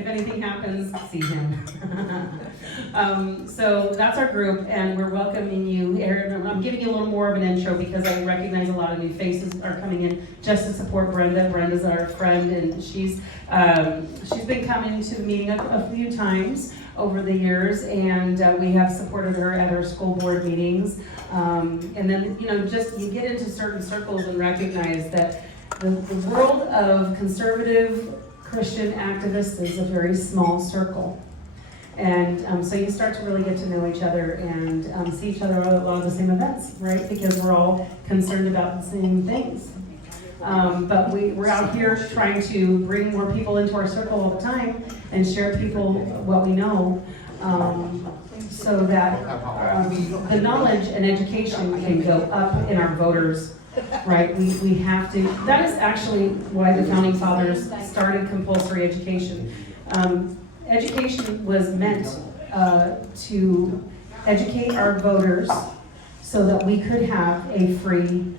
if anything happens, see him. So that's our group, and we're welcoming you here. I'm giving you a little more of an intro because I recognize a lot of new faces are coming in just to support Brenda. Brenda's our friend, and she's been coming to the meeting a few times over the years, and we have supported her at our school board meetings. And then, just you get into certain circles and recognize that the world of conservative Christian activists is a very small circle. And so you start to really get to know each other and see each other at a lot of the same events, right? Because we're all concerned about the same things. But we're out here trying to bring more people into our circle all the time and share people what we know, so that the knowledge and education can go up in our voters, right? We have to. That is actually why the Founding Fathers started compulsory education. Education was meant to educate our voters so that we could have a free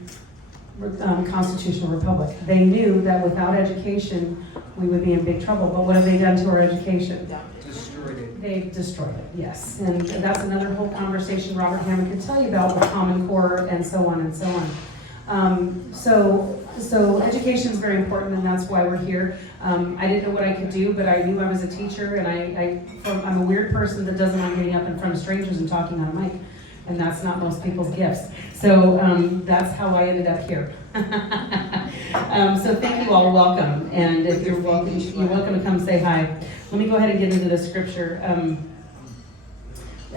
constitutional republic. They knew that without education, we would be in big trouble. But what have they done to our education? Destroyed it. They've destroyed it, yes. And that's another whole conversation Robert Hammond could tell you about, the Common Core and so on and so on. So education is very important, and that's why we're here. I didn't know what I could do, but I knew I was a teacher, and I'm a weird person that doesn't like getting up in front of strangers and talking on a mic. And that's not most people's gifts. So that's how I ended up here. So thank you all, welcome. And if you're welcome to come say hi. Let me go ahead and get into the scripture.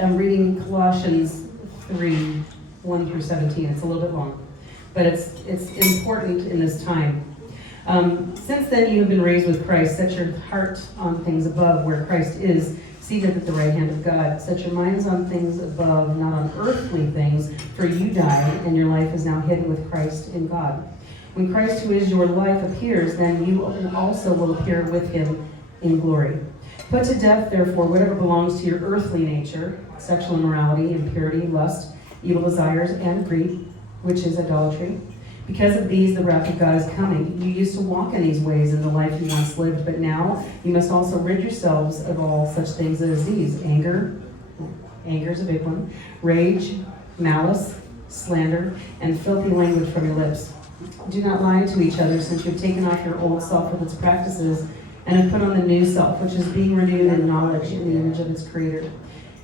I'm reading Colossians 3, 1 through 17. It's a little bit long, but it's important in this time. Since then you have been raised with Christ. Set your heart on things above, where Christ is, seated at the right hand of God. Set your minds on things above, not on earthly things, for you died, and your life is now hidden with Christ in God. When Christ, who is your life, appears, then you also will appear with him in glory. Put to death, therefore, whatever belongs to your earthly nature, sexual immorality, impurity, lust, evil desires, and greed, which is idolatry. Because of these, the wrath of God is coming. You used to walk in these ways in the life you once lived, but now you must also rid yourselves of all such things as these: anger is a big one, rage, malice, slander, and filthy language from your lips. Do not lie to each other, since you have taken off your old self with its practices and have put on the new self, which is being renewed in knowledge in the image of its creator.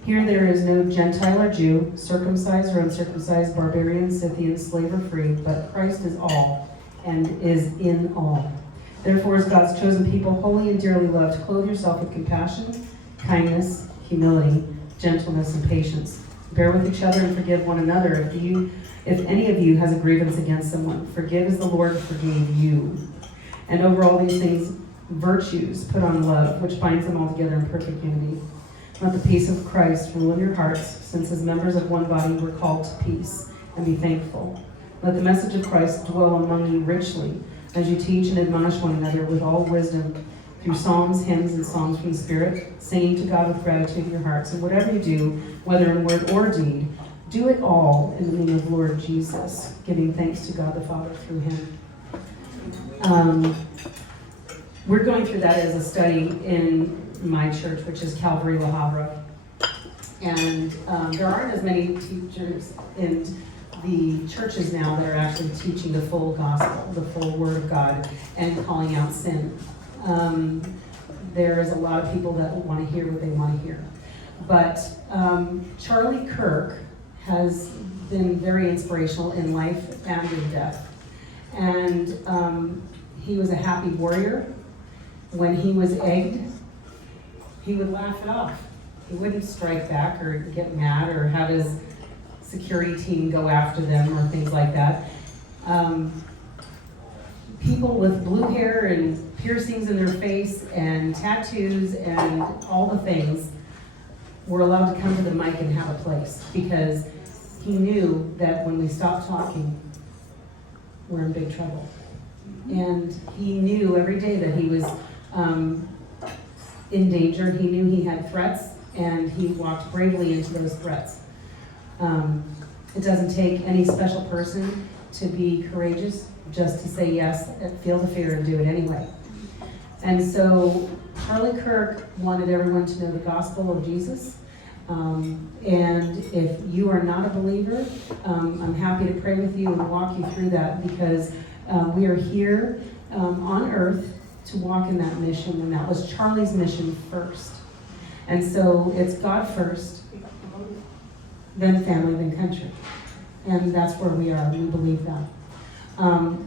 Here there is no Gentile or Jew, circumcised or uncircumcised, barbarian, Scythian, slave or free, but Christ is all and is in all. Therefore, as God's chosen people, holy and dearly loved, clothe yourself with compassion, kindness, humility, gentleness, and patience. Bear with each other and forgive one another. If any of you has a grievance against someone, forgive as the Lord forgave you. And over all these things, virtues, put on love, which binds them all together in perfect unity. Let the peace of Christ rule in your hearts, since as members of one body we're called to peace, and be thankful. Let the message of Christ dwell among you richly, as you teach and admonish one another with all wisdom, through psalms, hymns, and songs from the Spirit, singing to God with gratitude in your hearts. And whatever you do, whether in word or deed, do it all in the name of Lord Jesus, giving thanks to God the Father through him. We're going through that as a study in my church, which is Calvary La Habra. And there aren't as many teachers in the churches now that are actually teaching the full gospel, the full word of God, and calling out sin. There is a lot of people that want to hear what they want to hear. But Charlie Kirk has been very inspirational in life and in death. And he was a happy warrior. When he was egged, he would laugh it off. He wouldn't strike back or get mad or have his security team go after them or things like that. People with blue hair and piercings in their face and tattoos and all the things were allowed to come to the mic and have a place, because he knew that when we stopped talking, we're in big trouble. And he knew every day that he was in danger. He knew he had threats, and he walked bravely into those threats. It doesn't take any special person to be courageous, just to say yes, feel the fear, and do it anyway. And so Charlie Kirk wanted everyone to know the gospel of Jesus. And if you are not a believer, I'm happy to pray with you and walk you through that, because we are here on earth to walk in that mission, and that was Charlie's mission first. And so it's God first, then family, then country. And that's where we are. We believe that.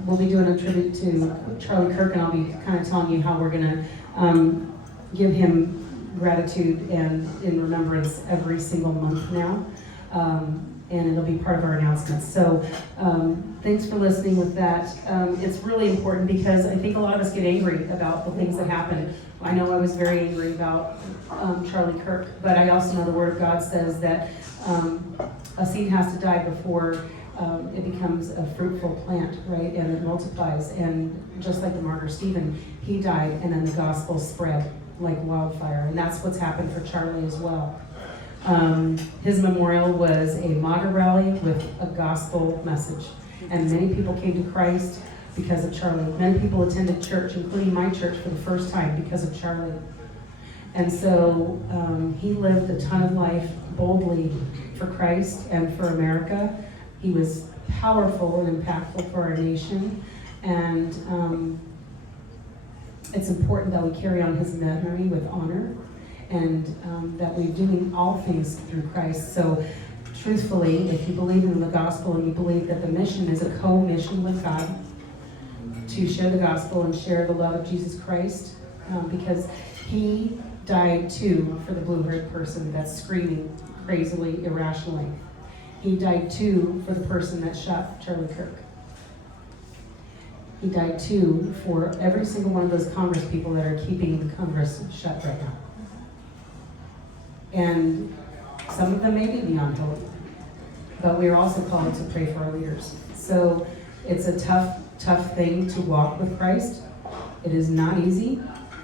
We'll be doing a tribute to Charlie Kirk, and I'll be kind of telling you how we're going to give him gratitude and in remembrance every single month now. And it'll be part of our announcements. So thanks for listening with that. It's really important because I think a lot of us get angry about the things that happen. I know I was very angry about Charlie Kirk, but I also know the Word of God says that a seed has to die before it becomes a fruitful plant, right? And it multiplies. And just like the martyr Stephen, he died, and then the gospel spread like wildfire. And that's what's happened for Charlie as well. His memorial was a martyr rally with a gospel message. And many people came to Christ because of Charlie. Many people attended church, including my church, for the first time because of Charlie. And so he lived a ton of life boldly for Christ and for America. He was powerful and impactful for our nation. And it's important that we carry on his memory with honor, and that we're doing all things through Christ. So truthfully, if you believe in the gospel and you believe that the mission is a co-mission with God to share the gospel and share the love of Jesus Christ, because he died too for the blue-haired person that's screaming crazily, irrationally. He died too for the person that shot Charlie Kirk. He died too for every single one of those Congress people that are keeping the Congress shut right now. And some of them may be beyond hope, but we are also called to pray for our leaders. So it's a tough thing to walk with Christ. It is not easy,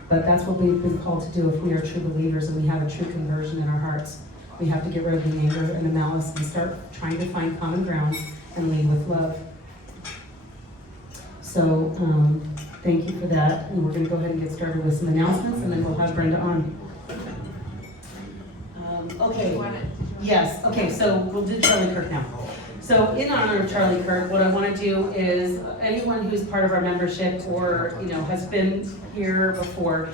but that's what we've been called to do if we are true believers and we have a true conversion in our hearts. We have to get rid of the anger and the malice and start trying to find common ground and lead with love. So thank you for that. And we're going to go ahead and get started with some announcements, and then we'll have Brenda on. Okay. Yes. Okay. So we'll do Charlie Kirk now. So in honor of Charlie Kirk, what I want to do is anyone who's part of our membership or has been here before,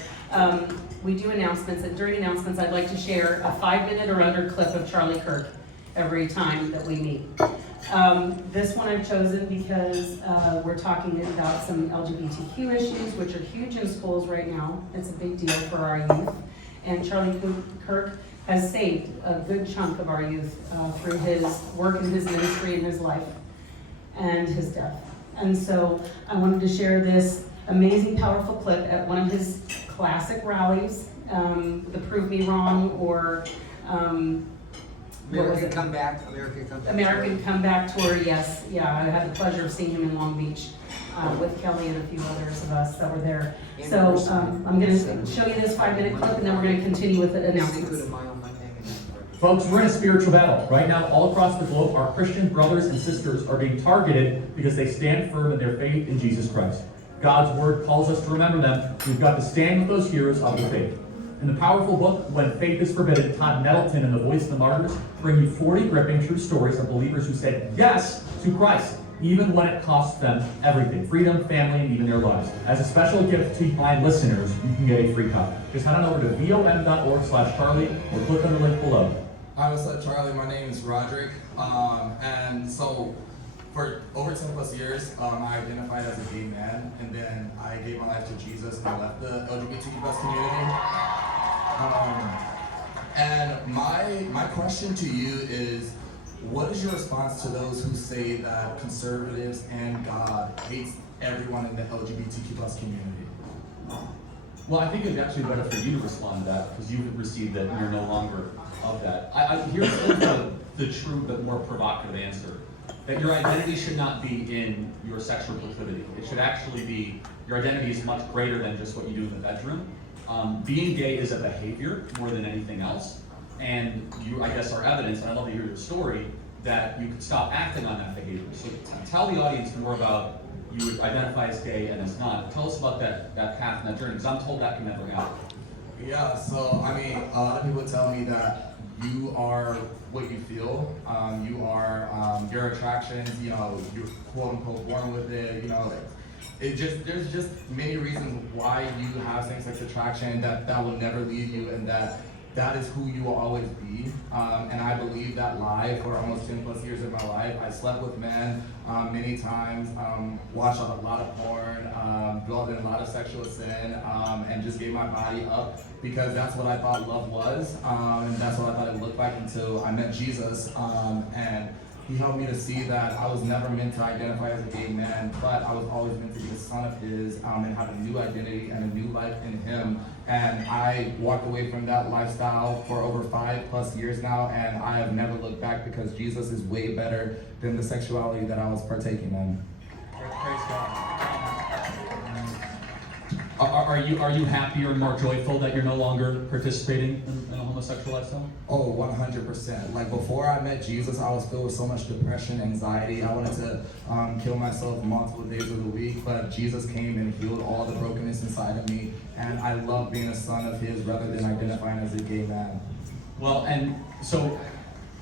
we do announcements, and during announcements, I'd like to share a 5-minute or under clip of Charlie Kirk every time that we meet. This one I've chosen because we're talking about some LGBTQ issues, which are huge in schools right now. It's a big deal for our youth. And Charlie Kirk has saved a good chunk of our youth through his work in his ministry and his life and his death. And so I wanted to share this amazing, powerful clip at one of his classic rallies, the Prove Me Wrong, or American Comeback Tour, yes. Yeah, I had the pleasure of seeing him in Long Beach with Kelly and a few others of us that were there. So I'm going to show you this 5-minute clip, and then we're going to continue with the announcements. Folks, we're in a spiritual battle. Right now, all across the globe, our Christian brothers and sisters are being targeted because they stand firm in their faith in Jesus Christ. God's word calls us to remember them. We've got to stand with those heroes of the faith. In the powerful book, When Faith is Forbidden, Todd Nettleton and the Voice of the Martyrs bring you 40 gripping true stories of believers who said yes to Christ, even when it cost them everything: freedom, family, and even their lives. As a special gift to my listeners, you can get a free copy. Just head on over to vom.org/Charlie or click on the link below. Hi, what's up, Charlie? My name is Roderick. And so for over 10 plus years, I identified as a gay man, and then I gave my life to Jesus and I left the LGBTQ plus community. And my question to you is, what is your response to those who say that conservatives and God hates everyone in the LGBTQ plus community? Well, I think it'd actually be better for you to respond to that because you've received that and you're no longer of that. Here's the true but more provocative answer. That your identity should not be in your sexual proclivity. It should actually be, your identity is much greater than just what you do in the bedroom. Being gay is a behavior more than anything else. And you, I guess, are evidence, and I'd love to hear your story, that you could stop acting on that behavior. So tell the audience more about you would identify as gay and as not. Tell us about that path and that journey, because I'm told that can never happen. Yeah, so I mean, a lot of people tell me that you are what you feel. You are your attractions. You know, you're quote unquote born with it. You know, there's just many reasons why you have same-sex attraction that will never leave you, and that is who you will always be. And I believe that lie for almost 10 plus years of my life. I slept with men many times, watched a lot of porn, dwelled in a lot of sexual sin, and just gave my body up because that's what I thought love was. And that's what I thought it looked like until I met Jesus. And he helped me to see that I was never meant to identify as a gay man, but I was always meant to be a son of his and have a new identity and a new life in him. And I walked away from that lifestyle for over 5+ years now, and I have never looked back because Jesus is way better than the sexuality that I was partaking in. Praise God. Are you happier and more joyful that you're no longer participating in a homosexual lifestyle? Oh, 100%. Like before I met Jesus, I was filled with so much depression, anxiety. I wanted to kill myself multiple days of the week, but Jesus came and healed all the brokenness inside of me, and I love being a son of his rather than identifying as a gay man. Well, and so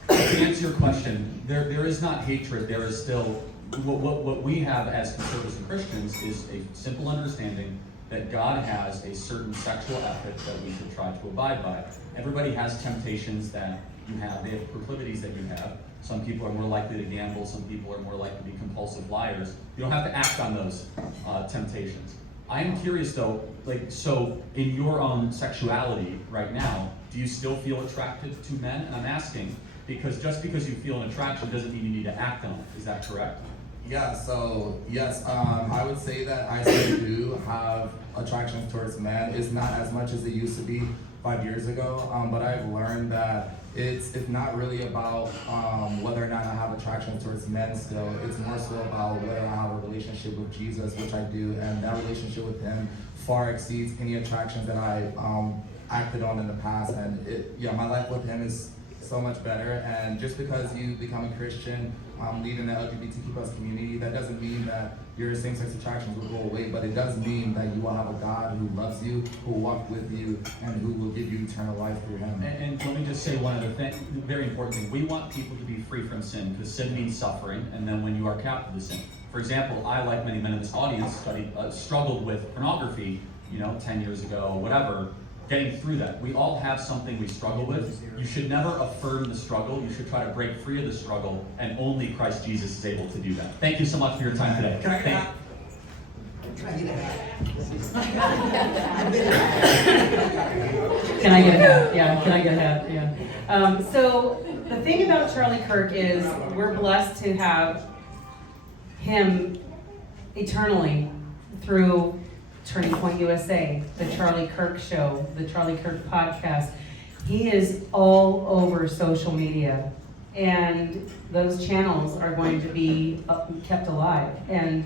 to answer your question, there is not hatred. There is still what we have as conservatives and Christians is a simple understanding that God has a certain sexual ethic that we should try to abide by. Everybody has temptations that you have. They have proclivities that you have. Some people are more likely to gamble. Some people are more likely to be compulsive liars. You don't have to act on those temptations. I am curious though, so in your own sexuality right now, do you still feel attracted to men? And I'm asking because just because you feel an attraction doesn't mean you need to act on it. Is that correct? Yeah, so yes, I would say that I still do have attractions towards men. It's not as much as it used to be 5 years ago, but I've learned that it's not really about whether or not I have attraction towards men still. It's more so about whether I have a relationship with Jesus, which I do, and that relationship with him far exceeds any attractions that I acted on in the past. And my life with him is so much better. And just because you become a Christian, leading the LGBTQ+ community, that doesn't mean that your same-sex attractions will go away, but it does mean that you will have a God who loves you, who will walk with you, and who will give you eternal life through him. And let me just say one other thing, very important thing. We want people to be free from sin, because sin means suffering, and then when you are captive to sin. For example, I, like many men in this audience, struggled with pornography, 10 years ago, whatever, getting through that. We all have something we struggle with. You should never affirm the struggle. You should try to break free of the struggle, and only Christ Jesus is able to do that. Thank you so much for your time today. Can I get a Can I get a hat? Yeah, can I get a hat? Yeah. So the thing about Charlie Kirk is we're blessed to have him eternally through Turning Point USA, the Charlie Kirk Show, the Charlie Kirk Podcast. He is all over social media, and those channels are going to be kept alive. And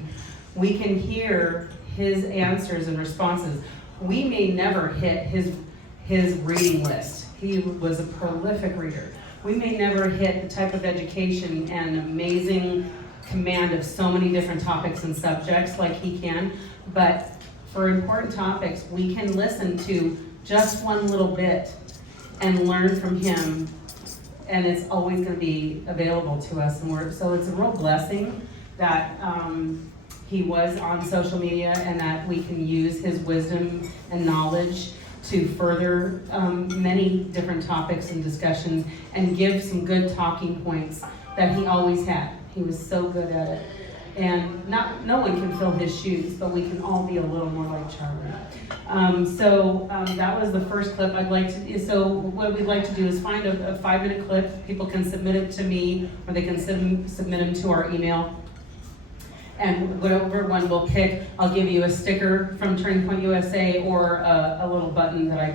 we can hear his answers and responses. We may never hit his reading list. He was a prolific reader. We may never hit the type of education and amazing command of so many different topics and subjects like he can, but for important topics, we can listen to just one little bit and learn from him, and it's always going to be available to us. And so it's a real blessing that he was on social media and that we can use his wisdom and knowledge to further many different topics and discussions and give some good talking points that he always had. He was so good at it. And no one can fill his shoes, but we can all be a little more like Charlie. So that was the first clip I'd like to. So what we'd like to do is find a 5-minute clip. People can submit it to me, or they can submit them to our email. And whatever one we'll pick, I'll give you a sticker from Turning Point USA or a little button that I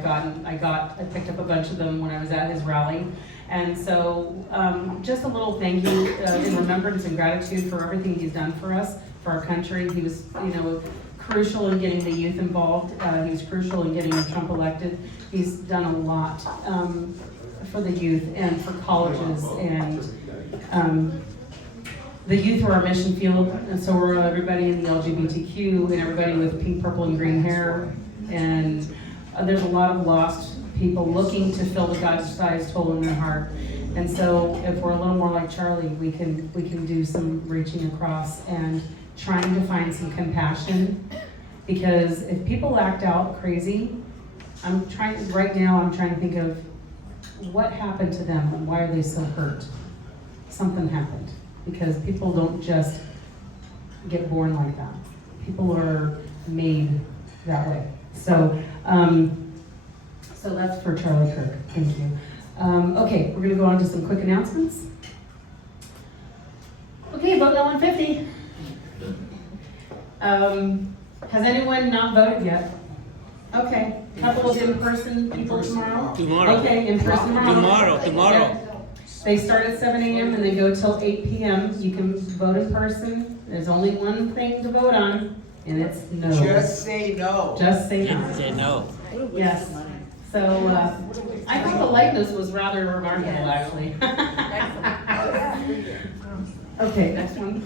picked up a bunch of them when I was at his rally. And so just a little thank you in remembrance and gratitude for everything he's done for us, for our country. He was, crucial in getting the youth involved. He was crucial in getting Trump elected. He's done a lot for the youth and for colleges and The youth are our mission field, and so are everybody in the LGBTQ and everybody with pink, purple, and green hair. And there's a lot of lost people looking to fill the God-sized hole in their heart. And so if we're a little more like Charlie, we can do some reaching across and trying to find some compassion. Because if people act out crazy, right now I'm trying to think of what happened to them and why are they so hurt? Something happened. Because people don't just get born like that. People are made that way. So, so that's for Charlie Kirk. Thank you. Okay, we're gonna go on to some quick announcements. Okay, vote no 150. Has anyone not voted yet? Okay, couple of in-person people tomorrow? Tomorrow. Okay, in-person tomorrow. Tomorrow. Yep. They start at 7 a.m. and they go till 8 p.m. You can vote in person. There's only one thing to vote on, and it's no. Just say no. Just say no. Say no. Yes. So, I thought the likeness was rather remarkable, actually. Okay, next one.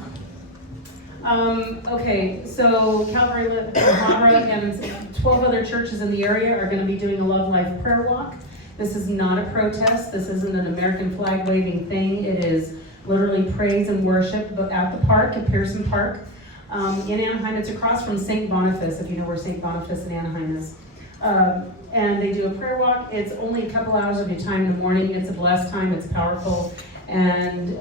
Okay, so Calvary, Hoover, and 12 other churches in the area are going to be doing a Love Life prayer walk. This is not a protest. This isn't an American flag waving thing. It is literally praise and worship, but at the park, at Pearson Park. In Anaheim, it's across from St. Boniface, if you know where St. Boniface in Anaheim is. And they do a prayer walk. It's only a couple hours of your time in the morning. It's a blessed time. It's powerful. And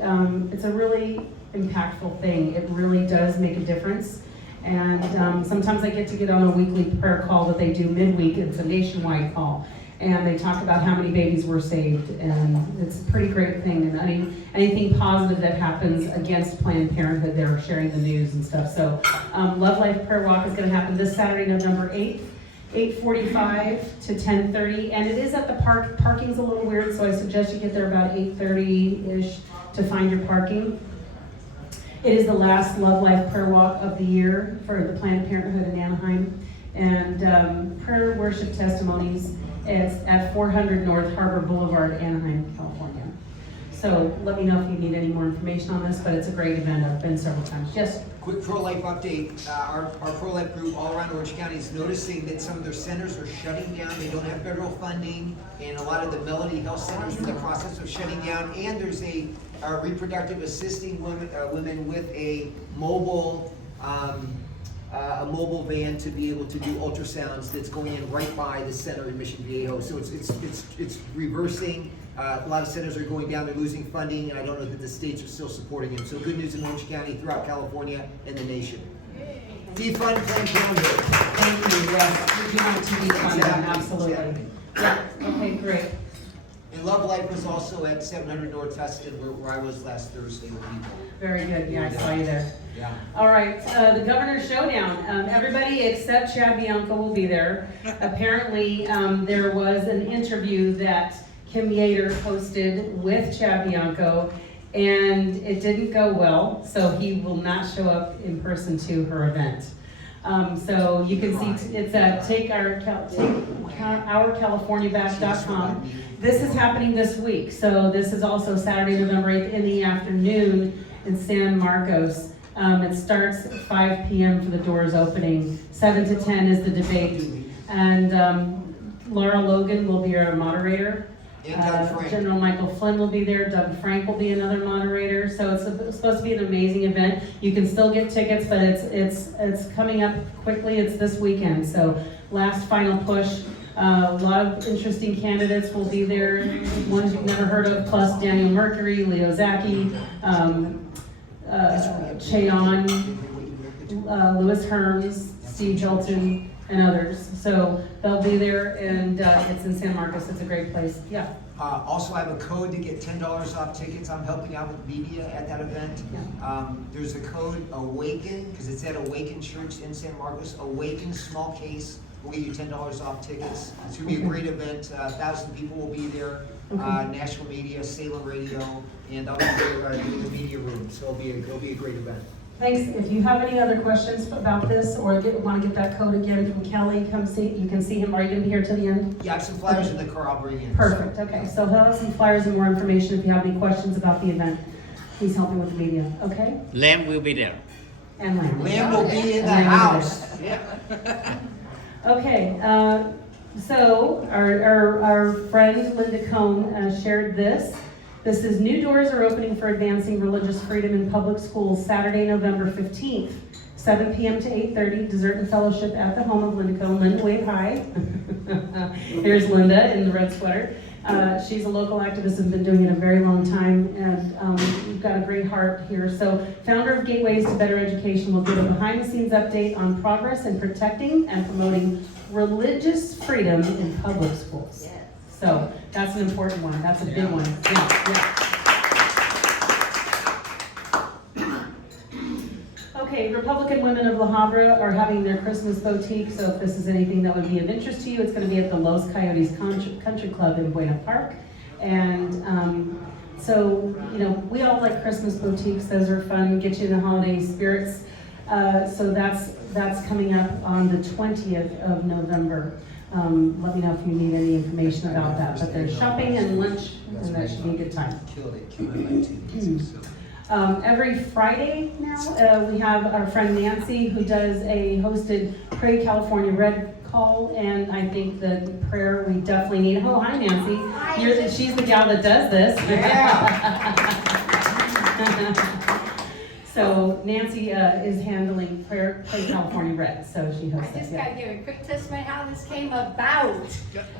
it's a really impactful thing. It really does make a difference. And sometimes I get on a weekly prayer call that they do midweek. It's a nationwide call. And they talk about how many babies were saved. And it's a pretty great thing. And anything positive that happens against Planned Parenthood, they're sharing the news and stuff. So Love Life Prayer Walk is going to happen this Saturday, November 8th. 8:45 to 10:30, and it is at the park. Parking's a little weird, so I suggest you get there about 8:30-ish to find your parking. It is the last Love Life Prayer Walk of the year for the Planned Parenthood in Anaheim. And prayer worship testimonies, it's at 400 North Harbor Boulevard, Anaheim, California. So let me know if you need any more information on this, but it's a great event. I've been several times. Yes? Quick pro-life update. Our pro-life group all around Orange County is noticing that some of their centers are shutting down. They don't have federal funding, and a lot of the Melody Health Centers are in the process of shutting down. And there's a reproductive assisting women with a mobile van to be able to do ultrasounds that's going in right by the center in Mission Viejo. So it's reversing. A lot of centers are going down, they're losing funding, and I don't know that the states are still supporting them. So good news in Orange County, throughout California, and the nation. Defund Planned Parenthood. Thank you, yes. We do want to defund them, absolutely. Exactly. Yeah, okay, great. And Love Life was also at 700 North Tustin, where I was last Thursday with people. Very good, yeah, I saw you there. Yeah. All right, the Governor's Showdown. Everybody except Chad Bianco will be there. Apparently, there was an interview that Kim Yater hosted with Chad Bianco, and it didn't go well, so he will not show up in person to her event. So you can see it's at takeourcaliforniaback.com. This is happening this week, so this is also Saturday, November 8th in the afternoon in San Marcos. It starts at 5 p.m. for the doors opening. 7 to 10 is the debate. And Laura Logan will be our moderator. And Doug Frank. General Michael Flynn will be there. Doug Frank will be another moderator. So it's supposed to be an amazing event. You can still get tickets, but it's coming up quickly. It's this weekend. So last final push. A lot of interesting candidates will be there. Ones you've never heard of, plus Daniel Mercury, Leo Zaki, Cheon, Louis Herms, Steve Hilton, and others. So they'll be there, and it's in San Marcos. It's a great place. Yeah. Also, I have a code to get $10 off tickets. I'm helping out with media at that event. There's a code AWAKEN, because it's at Awaken Church in San Marcos. Awaken, small case. We'll give you $10 off tickets. It's going to be a great event. 1,000 people will be there. National media, Salem Radio, and I'll be there in the media room. So it'll be a great event. Thanks. If you have any other questions about this or want to get that code again from Kelly, come see. You can see him. Are you going to be here till the end? Yeah, I have some flyers in the car I'll bring in. Perfect. Okay. So he'll have some flyers and more information if you have any questions about the event. He's helping with the media, okay? Lamb will be there. And Lamb. Lamb will be in the Lamb will be house. there. Okay, so our friend Linda Cohn shared this. This is new doors are opening for advancing religious freedom in public schools Saturday, November 15th, 7 p.m. to 8:30, dessert and fellowship at the home of Linda Cohn. Linda, wave hi. Here's Linda in the red sweater. She's a local activist and been doing it a very long time, and we've got a great heart here. So, founder of Gateways to Better Education will give a behind-the-scenes update on progress in protecting and promoting religious freedom in public schools. Yes. So, that's an important one. That's a big one. Yeah. Okay, Republican Women of La Habra are having their Christmas boutique, so if this is anything that would be of interest to you, it's going to be at the Los Coyotes Country Club in Buena Park. And so, you know, we all like Christmas boutiques. Those are fun, get you in the holiday spirits. So that's coming up on the 20th of November. Let me know if you need any information about that. But there's shopping and lunch, and that should be a good time. Killed it like 2 weeks. So. Every Friday now, we have our friend Nancy who does a hosted Pray California Red call, and I think the prayer we definitely need. Oh, hi Nancy. She's the gal that does this. Yeah. So Nancy is handling Pray California Red, so she hosts I that. just Yeah. gotta give a quick testimony how this came about.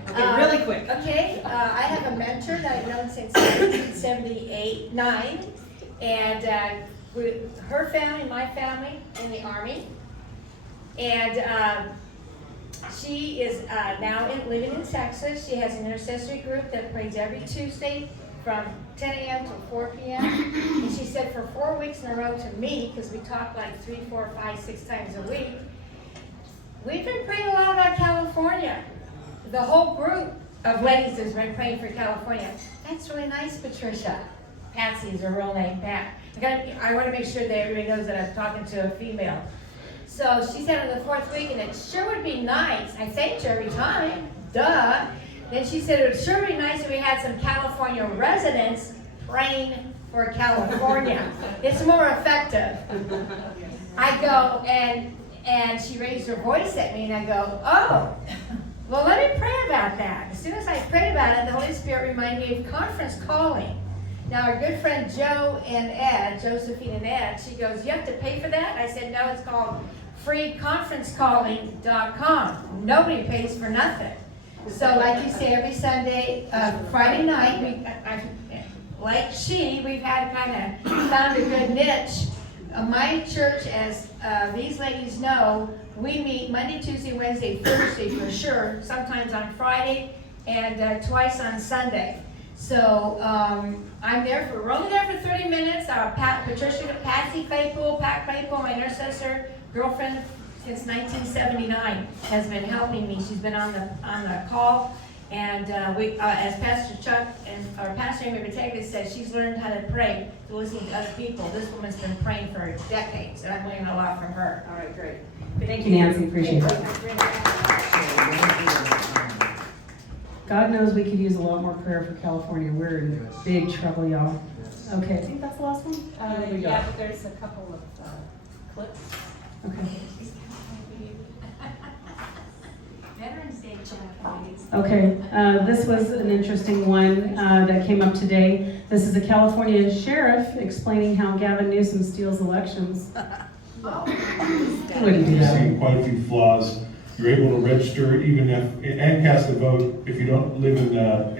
Okay, really quick. Okay, I have a mentor that I've known since 1978-9, and her family, my family, in the Army, and she is now living in Texas. She has an intercessory group that prays every Tuesday from 10 a.m. to 4 p.m. And she said for 4 weeks in a row to me, because we talk like 3, 4, 5, 6 times a week, we've been praying a lot about California. The whole group of ladies has been praying for California. That's really nice, Patricia. Patsy is her real name, Pat. I want to make sure that everybody knows that I'm talking to a female. So she said in the 4th week, and it sure would be nice. I thanked her every time, duh. Then she said it would sure be nice if we had some California residents praying for California. It's more effective. I go, and she raised her voice at me, and I go, oh, well, let me pray about that. As soon as I prayed about it, the Holy Spirit reminded me of conference calling. Now, our good friend Joe and Ed, Josephine and Ed, she goes, you have to pay for that? I said, no, it's called freeconferencecalling.com. Nobody pays for nothing. So like you say, every Sunday, Friday night, we've had kind of found a good niche. My church, as these ladies know, we meet Monday, Tuesday, Wednesday, Thursday for sure, sometimes on Friday, and twice on Sunday. So we're only there for 30 minutes. Patsy Claypool, Pat Claypool, my intercessor, girlfriend, since 1979 has been helping me. She's been on the call, and as Pastor Chuck and our Pastor Amy Protected said, she's learned how to pray to listen to other people. This woman's been praying for decades, and I'm learning a lot from her. All right, great. Thank you, Nancy. Appreciate it. God knows we could use a lot more prayer for California. We're in big trouble, y'all. Okay, I think that's the last one. There we go. Yeah, but there's a couple of clips. Okay. Veterans Day check. Okay, this was an interesting one that came up today. This is a California sheriff explaining how Gavin Newsom steals elections. Wouldn't do We've that. seen quite a few flaws. You're able to register even if, and cast a vote if you don't live in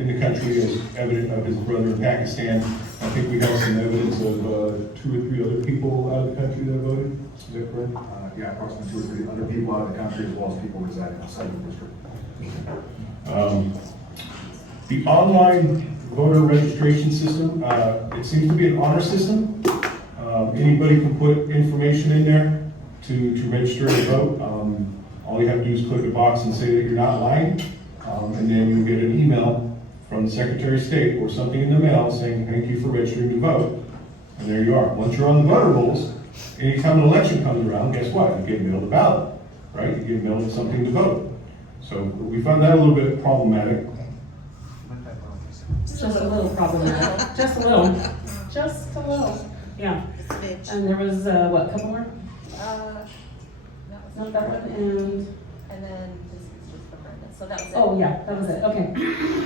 the country, as evident of his brother in Pakistan. I think we have some evidence of 2 or 3 other people out of the country that voted. Is that correct? Yeah, approximately 2 or 3 other people out of the country, as well as people residing outside the district. The online voter registration system, it seems to be an honor system. Anybody can put information in there to register to vote. All you have to do is click a box and say that you're not lying, and then you get an email from the Secretary of State or something in the mail saying, thank you for registering to vote. And there you are. Once you're on the voter rolls, anytime an election comes around, guess what? You get mailed a ballot, right? You get mailed something to vote. So we found that a little bit problematic. Just a little problematic. Just a little. just a little. Yeah. And there was, what, a couple more? Not that one, And then this is just for Brenda, so that was it. oh, yeah, that was it, okay.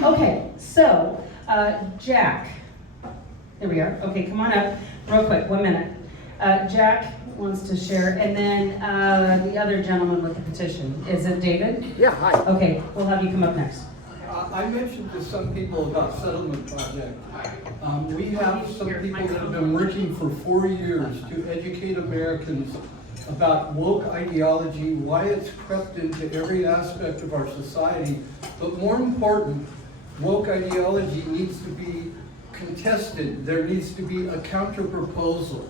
Okay, so, Jack. There we are. Okay, come on up, real quick, 1 minute. Jack wants to share, and then the other gentleman with the petition. Is it David? Yeah, hi. Okay, we'll have you come up next. I mentioned to some people about settlement project. We have some people that have been working for 4 years to educate Americans about woke ideology, why it's crept into every aspect of our society. But more important, woke ideology needs to be contested. There needs to be a counter-proposal.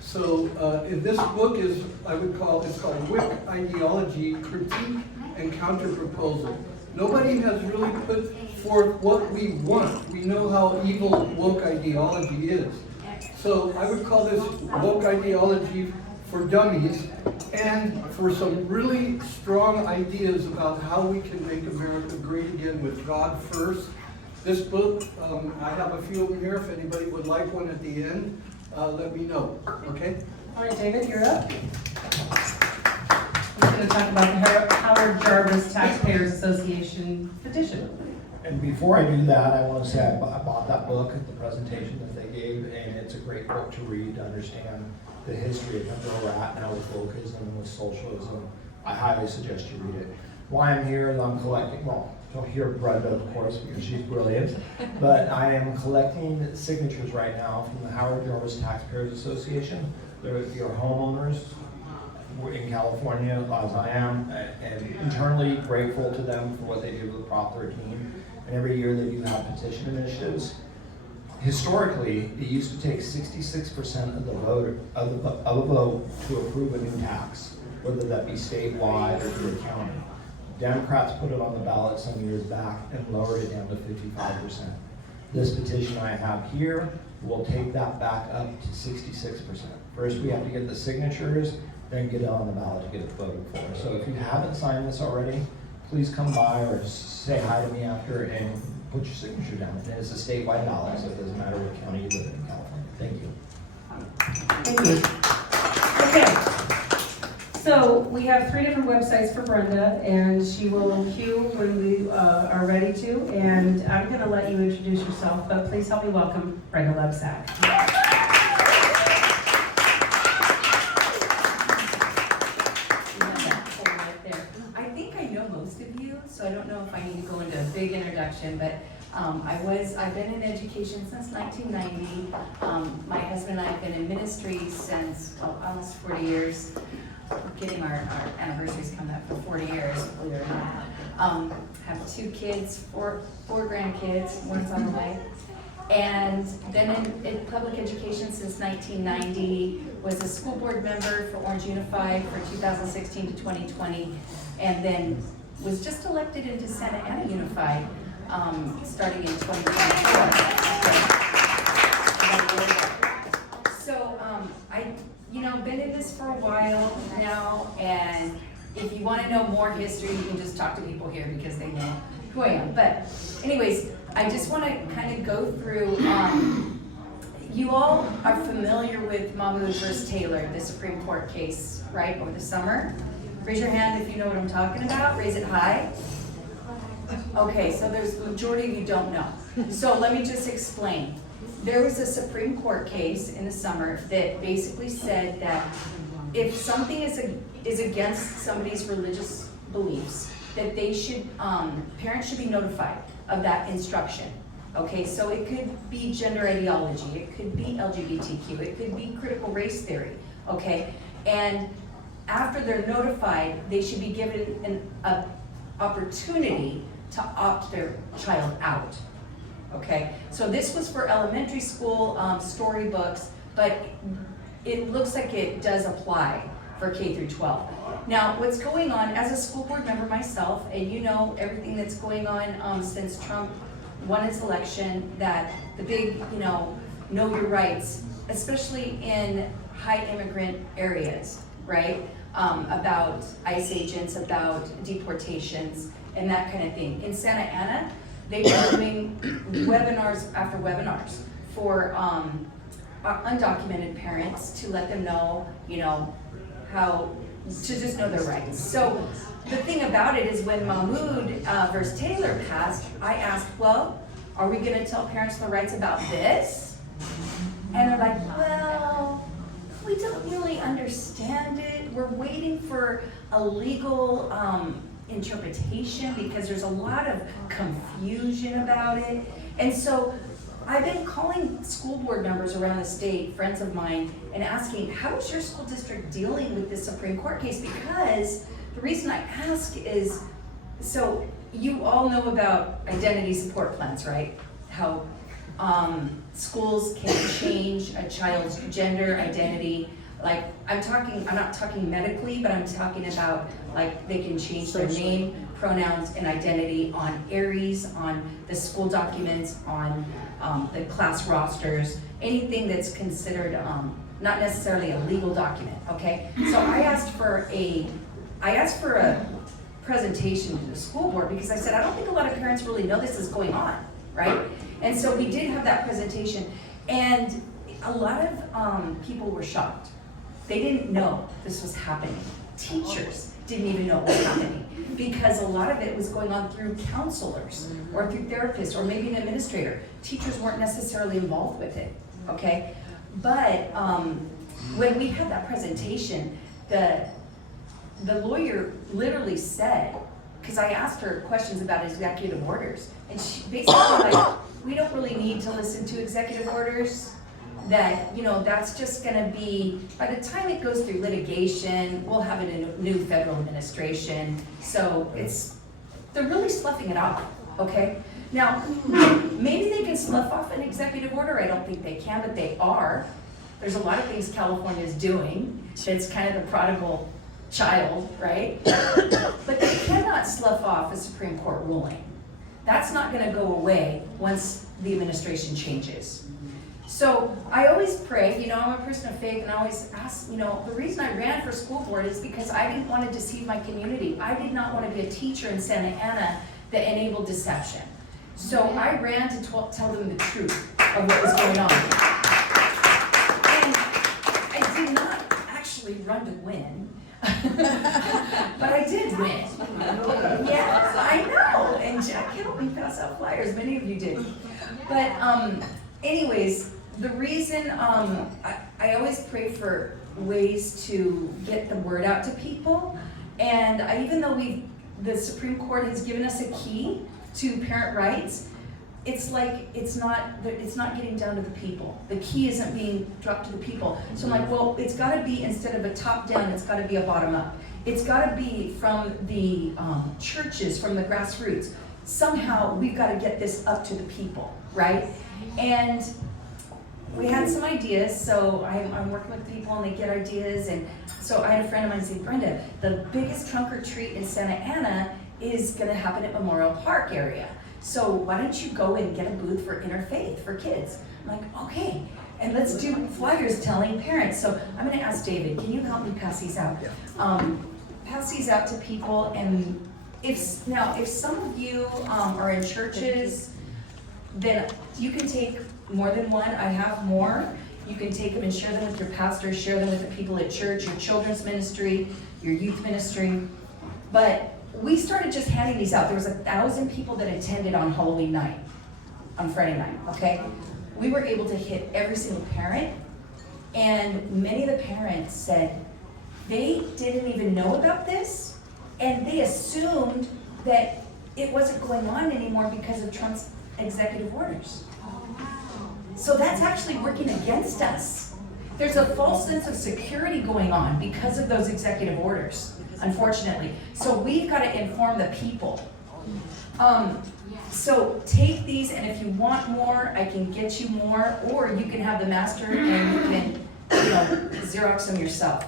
So if this book is, I would call, it's called Woke Ideology, Critique and Counter-Proposal. Nobody has really put forth what we want. We know how evil woke ideology is. So I would call this woke ideology for dummies and for some really strong ideas about how we can make America great again with God first. This book, I have a few of them here. If anybody would like one at the end, let me know, okay? All right, David, you're up. We're going to talk about the Howard Jarvis Taxpayers Association petition. And before I do that, I want to say I bought that book at the presentation that they gave, and it's a great book to read to understand the history of where we're at now with wokeism and with socialism. I highly suggest you read it. Why I'm here is I'm collecting, well, you'll hear Brenda, of course, because she's brilliant, but I am collecting signatures right now from the Howard Jarvis Taxpayers Association. They're your homeowners in California, as I am, and internally grateful to them for what they do with Prop 13. And every year they do have petition initiatives. Historically, it used to take 66% of the vote of a vote to approve a new tax, whether that be statewide or through the county. Democrats put it on the ballot some years back and lowered it down to 55%. This petition I have here will take that back up to 66%. First, we have to get the signatures, then get it on the ballot to get it voted for. So if you haven't signed this already, please come by or say hi to me after and put your signature down. And it's a statewide ballot, so it doesn't matter what county you live in California. Thank you. Thank you. Okay. So we have 3 different websites for Brenda, and she will cue when we are ready to. And I'm going to let you introduce yourself, but please help me welcome Brenda Lebsack. So I don't know if I need to go into a big introduction, but I've been in education since 1990. My husband and I have been in ministry since almost 40 years. We're getting our anniversaries coming up for 40 years, believe it or not. Have 2 kids, 4 grandkids, one's on the way. And been in public education since 1990, was a school board member for Orange Unified for 2016 to 2020, and then was just elected into Santa Ana Unified, starting in 2024. So I've been in this for a while now, and if you want to know more history, you can just talk to people here because they know who I am. But anyways, I just want to kind of go through, you all are familiar with Mahmoud versus Taylor, the Supreme Court case, right, over the summer? Raise your hand if you know what I'm talking about. Raise it high. Okay, so there's the majority of you don't know. So let me just explain. There was a Supreme Court case in the summer that basically said that if something is against somebody's religious beliefs, that they should, parents should be notified of that instruction. Okay, so it could be gender ideology, it could be LGBTQ, it could be critical race theory, okay? And after they're notified, they should be given an opportunity to opt their child out, okay? So this was for elementary school storybooks, but it looks like it does apply for K through 12. Now, what's going on, as a school board member myself, and you know everything that's going on since Trump won his election, that the big, know your rights, especially in high immigrant areas, right? About ICE agents, about deportations, and that kind of thing. In Santa Ana, they were doing webinars after webinars for undocumented parents to let them know, how to just know their rights. So the thing about it is when Mahmoud versus Taylor passed, I asked, well, are we gonna tell parents the rights about this? And they're like, well, we don't really understand it. We're waiting for a legal interpretation because there's a lot of confusion about it. And so I've been calling school board members around the state, friends of mine, and asking, how is your school district dealing with this Supreme Court case? Because the reason I ask is, so you all know about identity support plans, right? How schools can change a child's gender identity. Like, I'm not talking medically, but I'm talking about, like, they can change their name, pronouns, and identity on ARIES, on the school documents, on the class rosters, anything that's considered not necessarily a legal document, okay? So I asked for a presentation to the school board because I said, I don't think a lot of parents really know this is going on, right? And so we did have that presentation, and a lot of people were shocked. They didn't know this was happening. Teachers didn't even know what was happening because a lot of it was going on through counselors or through therapists or maybe an administrator. Teachers weren't necessarily involved with it, okay? But when we had that presentation, the lawyer literally said, because I asked her questions about executive orders, and she basically like, we don't really need to listen to executive orders. That, that's just gonna be, by the time it goes through litigation, we'll have it in a new federal administration. So they're really sloughing it off, okay? Now, maybe they can slough off an executive order. I don't think they can, but they are. There's a lot of things California is doing. It's kind of the prodigal child, right? But they cannot slough off a Supreme Court ruling. That's not gonna go away once the administration changes. So I always pray, I'm a person of faith, and I always ask, the reason I ran for school board is because I didn't want to deceive my community. I did not want to be a teacher in Santa Ana that enabled deception. So I ran to tell them the truth of what was going on. And I did not actually run to win, but I did win. Yeah, I know, and Jack helped me pass out flyers, many of you did. But anyways, the reason I always pray for ways to get the word out to people, and even though the Supreme Court has given us a key to parent rights, it's like it's not getting down to the people. The key isn't being dropped to the people. So I'm like, well, it's got to be, instead of a top down, it's got to be a bottom up. It's got to be from the churches, from the grassroots. Somehow we've got to get this up to the people, right? And we had some ideas, so I'm working with people and they get ideas, and so I had a friend of mine say, Brenda, the biggest trunk or treat in Santa Ana is gonna happen at Memorial Park area. So why don't you go and get a booth for interfaith for kids? I'm like, okay, and let's do flyers telling parents. So I'm gonna ask David, can you help me pass these out? Pass these out to people, and if some of you are in churches, then you can take more than one. I have more. You can take them and share them with your pastor, share them with the people at church, your children's ministry, your youth ministry. But we started just handing these out. There was 1,000 people that attended on Halloween night, on Friday night, okay? We were able to hit every single parent, and many of the parents said they didn't even know about this, and they assumed that it wasn't going on anymore because of Trump's executive orders. So that's actually working against us. There's a false sense of security going on because of those executive orders, unfortunately. So we've got to inform the people. So take these, and if you want more, I can get you more, or you can have the master and you can, Xerox them yourself.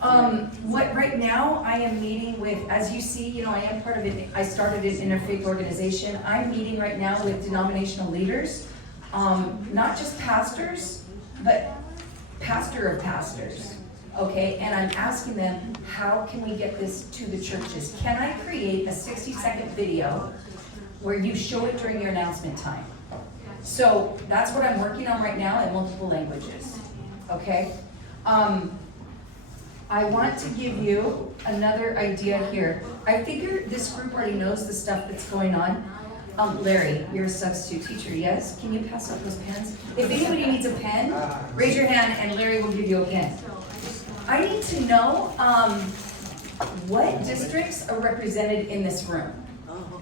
Right now I am meeting with, as you see, I am part of it. I started an interfaith organization. I'm meeting right now with denominational leaders, not just pastors, but pastor of pastors, okay? And I'm asking them, how can we get this to the churches? Can I create a 60-second video where you show it during your announcement time? So that's what I'm working on right now in multiple languages, okay? I want to give you another idea here. I figure this group already knows the stuff that's going on. Larry, you're a substitute teacher, yes? Can you pass out those pens? If anybody needs a pen, raise your hand and Larry will give you a pen. I need to know what districts are represented in this room.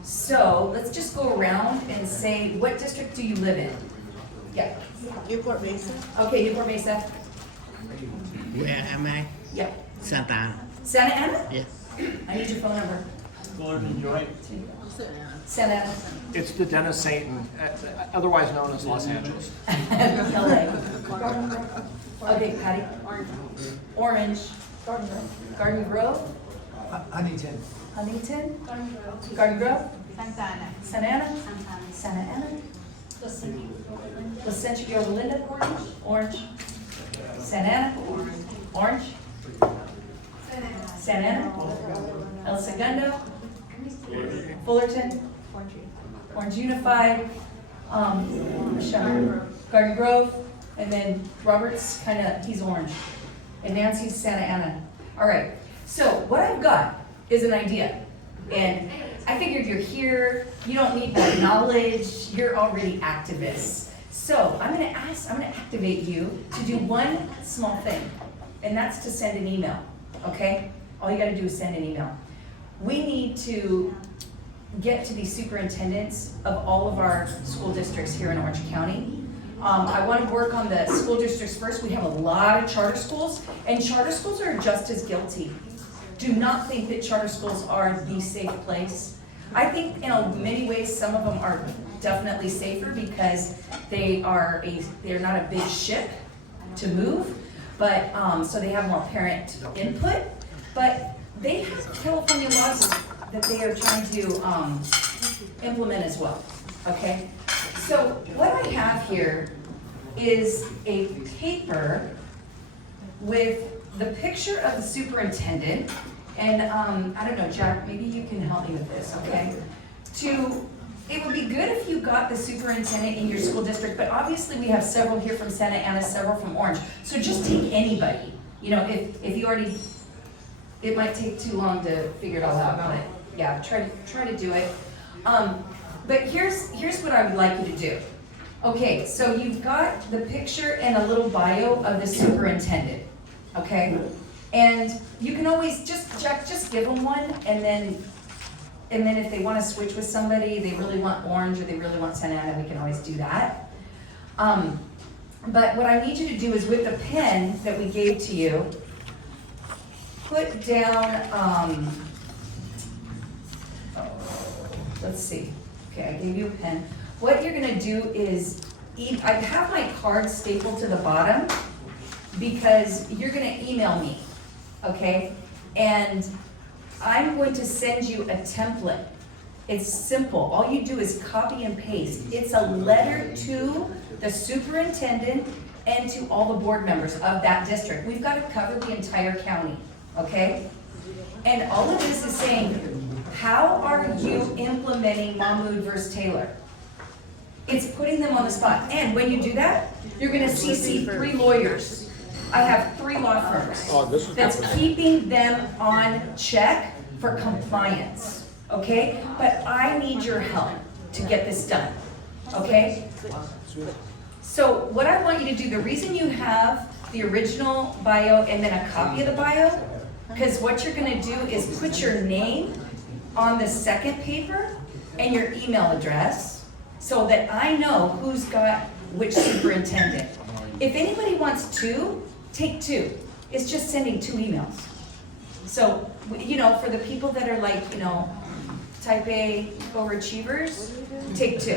So let's just go around and say, what district do you live in? Yeah. Newport Mesa. Okay, Newport Mesa. Where am I? Yeah. Santa Ana. Santa Ana? Yes. I need your phone number. Gordon Joy. Santa Ana. It's the Dennis Satan, otherwise known as Los Angeles. LA. Okay, Patty. Orange. Garden Grove. Huntington. Huntington. Garden Grove. Santa Ana. Santa Ana. Santa Ana. Placentia Rio Linda. Orange. Santa Ana. Orange. Santa Ana. El Segundo. Fullerton. Orange Unified. Michelle. Garden Grove. And then Robert's he's orange. And Nancy's Santa Ana. All right. So what I've got is an idea. And I figured you're here, you don't need more knowledge, you're already activists. So I'm gonna activate you to do one small thing, and that's to send an email, okay? All you gotta do is send an email. We need to get to the superintendents of all of our school districts here in Orange County. I want to work on the school districts first. We have a lot of charter schools, and charter schools are just as guilty. Do not think that charter schools are the safe place. I think in many ways some of them are definitely safer because they're not a big ship to move, but so they have more parent input. But they have California laws that they are trying to implement as well. Okay. So what I have here is a paper with the picture of the superintendent, and I don't know, Jack, maybe you can help me with this, okay? It would be good if you got the superintendent in your school district, but obviously we have several here from Santa Ana, several from Orange, so just take anybody. You know, if you already, it might take too long to figure it all out, but yeah, try to do it. But here's what I would like you to do. Okay, so you've got the picture and a little bio of the superintendent, okay? And you can always just give them one, and then if they want to switch with somebody, they really want Orange or they really want Santa Ana, we can always do that. But what I need you to do is with the pen that we gave to you, put down, let's see. Okay, I gave you a pen. What you're gonna do is, I have my card stapled to the bottom because you're gonna email me, okay? And I'm going to send you a template. It's simple. All you do is copy and paste. It's a letter to the superintendent and to all the board members of that district. We've got to cover the entire county, okay? And all of this is saying, how are you implementing Mahmoud versus Taylor? It's putting them on the spot. And when you do that, you're gonna CC 3 lawyers. I have 3 law firms that's keeping them on check for compliance, okay? But I need your help to get this done, okay? So what I want you to do, the reason you have the original bio and then a copy of the bio, because what you're gonna do is put your name on the second paper and your email address so that I know who's got which superintendent. If anybody wants 2, take 2. It's just sending 2 emails. So, you know, for the people that are like, you know, type A overachievers, take 2.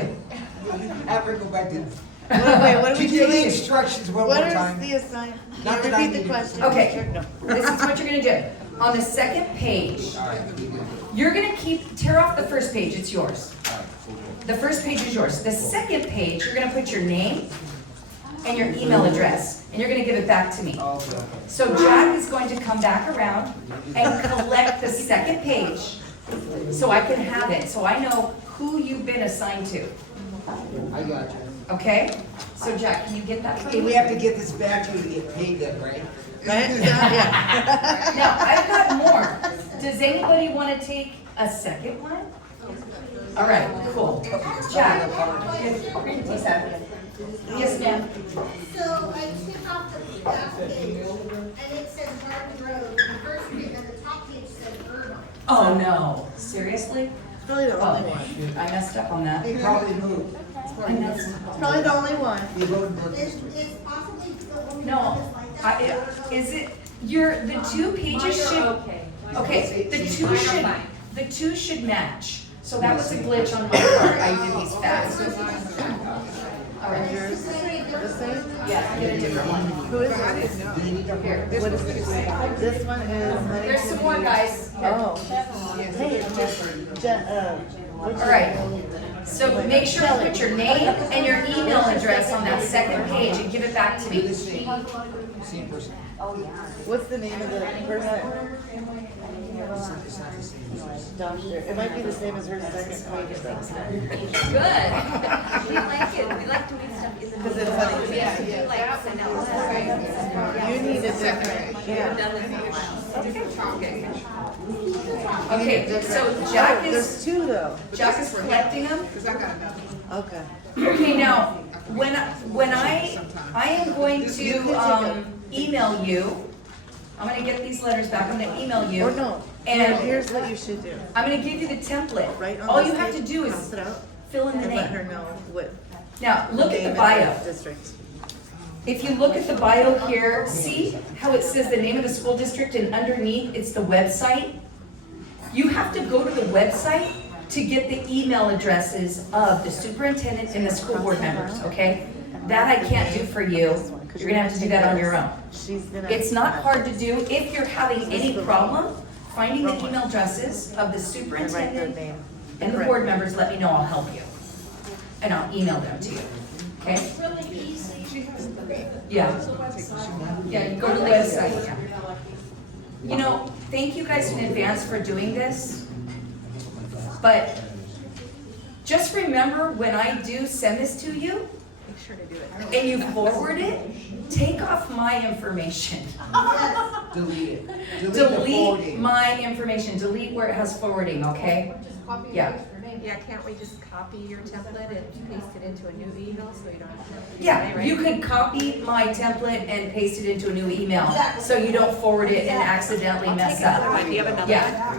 Have her go back to. Wait, what are we Can you give the doing? instructions one What more is time? the assignment? Not that I Repeat the need it. question. Okay. No. This is what you're gonna do. On the second page, you're gonna tear off the first page, it's yours. The first page is yours. The second page, you're gonna put your name and your email address, and you're gonna give it back to me. So Jack is going to come back around and collect the second page so I can have it, so I know who you've been assigned to, I got you. okay? So Jack, can you get that for Okay, me? we have to get this back to you to get paid then, right? Now, I've got more. Does anybody want to take a second one? All right, cool. Jack, yes, ma'am. So I took off the last page, and it says Garden Road, and the first page, and the top page says Irvine. Oh, no, seriously? Probably the only Oh, one. shoot, I messed up on that. They probably moved. I messed- Probably the only one. The road and It's possibly the only No, one that's like that. is it, the two pages should, okay, the two should match. So that was a glitch on my part, I did these fast. All right, Yours, the same? yeah, get a different one. Who is it? Here, What is it? This one is. there's some more, guys. Here. Oh. Hey, All right, so make sure you put your name and your email address on that second page and give it back to me. Same person. What's the name of the person? It's not the same. Doctor. It might be the same as her second page. Good. We like it, we like doing stuff in the. Because it's funny. Yeah, we like send out letters. You need a different, We've yeah. done this in a while. Okay, so Jack There's is, two though. Jack is collecting them. Okay. Okay, now, when I am going to, email you, I'm gonna get these letters back, I'm gonna email you. Or no. And Here's what you should do. I'm gonna give you the template. Right on All this you have to page, do pass is it out, fill in the and let her name. know what. Now, look at name the and bio. District. If you look at the bio here, see how it says the name of the school district and underneath it's the website? You have to go to the website to get the email addresses of the superintendent and the school board members, okay? That I can't do for you. You're gonna have to do that on your own. She's gonna. It's not hard to do. If you're having any problem finding the email addresses of the And write their superintendent name. and the board members, let me know, I'll help you. And I'll email them to you, okay? It's really easy. Yeah. Yeah, you go to the website, yeah. You know, thank you guys in advance for doing this. But just remember, when I do send this to you, Make sure to do it. and you forward it, take off my information. Delete it. Delete the Delete forwarding. my information, delete where it has forwarding, okay? Yeah. Yeah, can't we just copy your template and paste it into a new email so you don't have to? Yeah, you could copy my template and paste it into a new email, so you don't forward it and accidentally mess up. Do you have another? Yeah.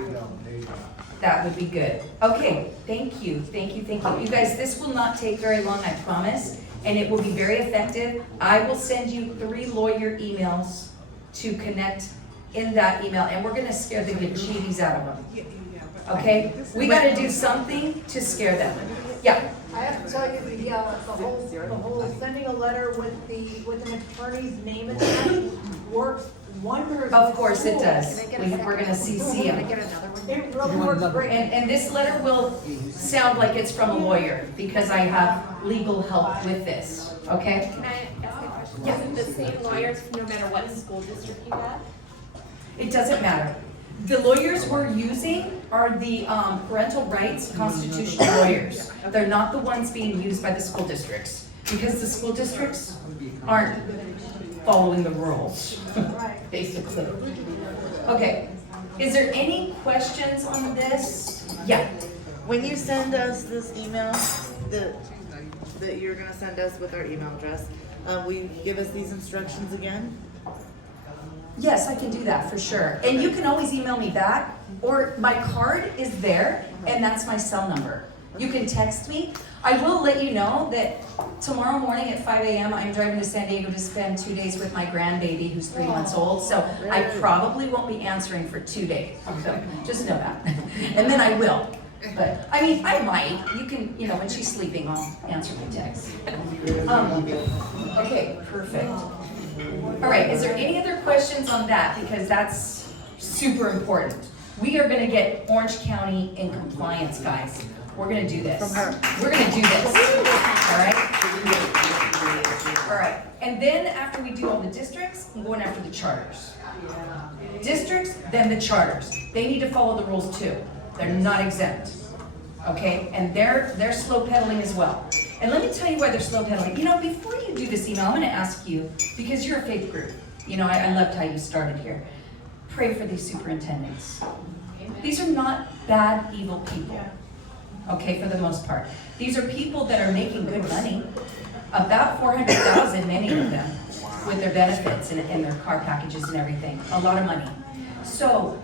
That would be good. Okay, thank you, thank you, thank you. You guys, this will not take very long, I promise, and it will be very effective. I will send you 3 lawyer emails to connect in that email, and we're gonna scare the bejeebies out of them. Okay? We gotta do something to scare them. Yeah, I have to tell you, the whole sending a letter with an attorney's name attached works wonders. of course it with does. schools. We're gonna CC them. Get another one? It really works great. And this letter will sound like it's from a lawyer, because I have legal help with this, okay? Can I ask a question? Yeah. Is it the same lawyers no matter what school district you got? It doesn't matter. The lawyers we're using are the parental rights constitutional lawyers. They're not the ones being used by the school districts, because the school districts aren't following the rules, basically. Okay, is there any questions on this? Yeah, When you send us this email, that you're gonna send us with our email address, will you give us these instructions again? yes, I can do that for sure. And you can always email me back, or my card is there, and that's my cell number. You can text me. I will let you know that tomorrow morning at 5 a.m., I'm driving to San Diego to spend 2 days with my grandbaby who's 3 months old, so I probably won't be answering for 2 days. So just know that. And then I will. But, I mean, I might. You can, you know, when she's sleeping, I'll answer my text. Okay, perfect. All right, is there any other questions on that? Because that's super important. We are gonna get Orange County in compliance, guys. We're gonna do this. From her. We're gonna do this, all right? All right, and then after we do all the districts, I'm going after the charters. Districts, then the charters. They need to follow the rules too. They're not exempt. okay? And they're slow pedaling as well. And let me tell you why they're slow pedaling. You know, before you do this email, I'm gonna ask you, because you're a faith group, you know, I loved how you started here. Pray for these superintendents. These are not bad, evil people, okay, for the most part. These are people that are making good money, about 400,000, many of them, with their benefits and their car packages and everything, a lot of money. So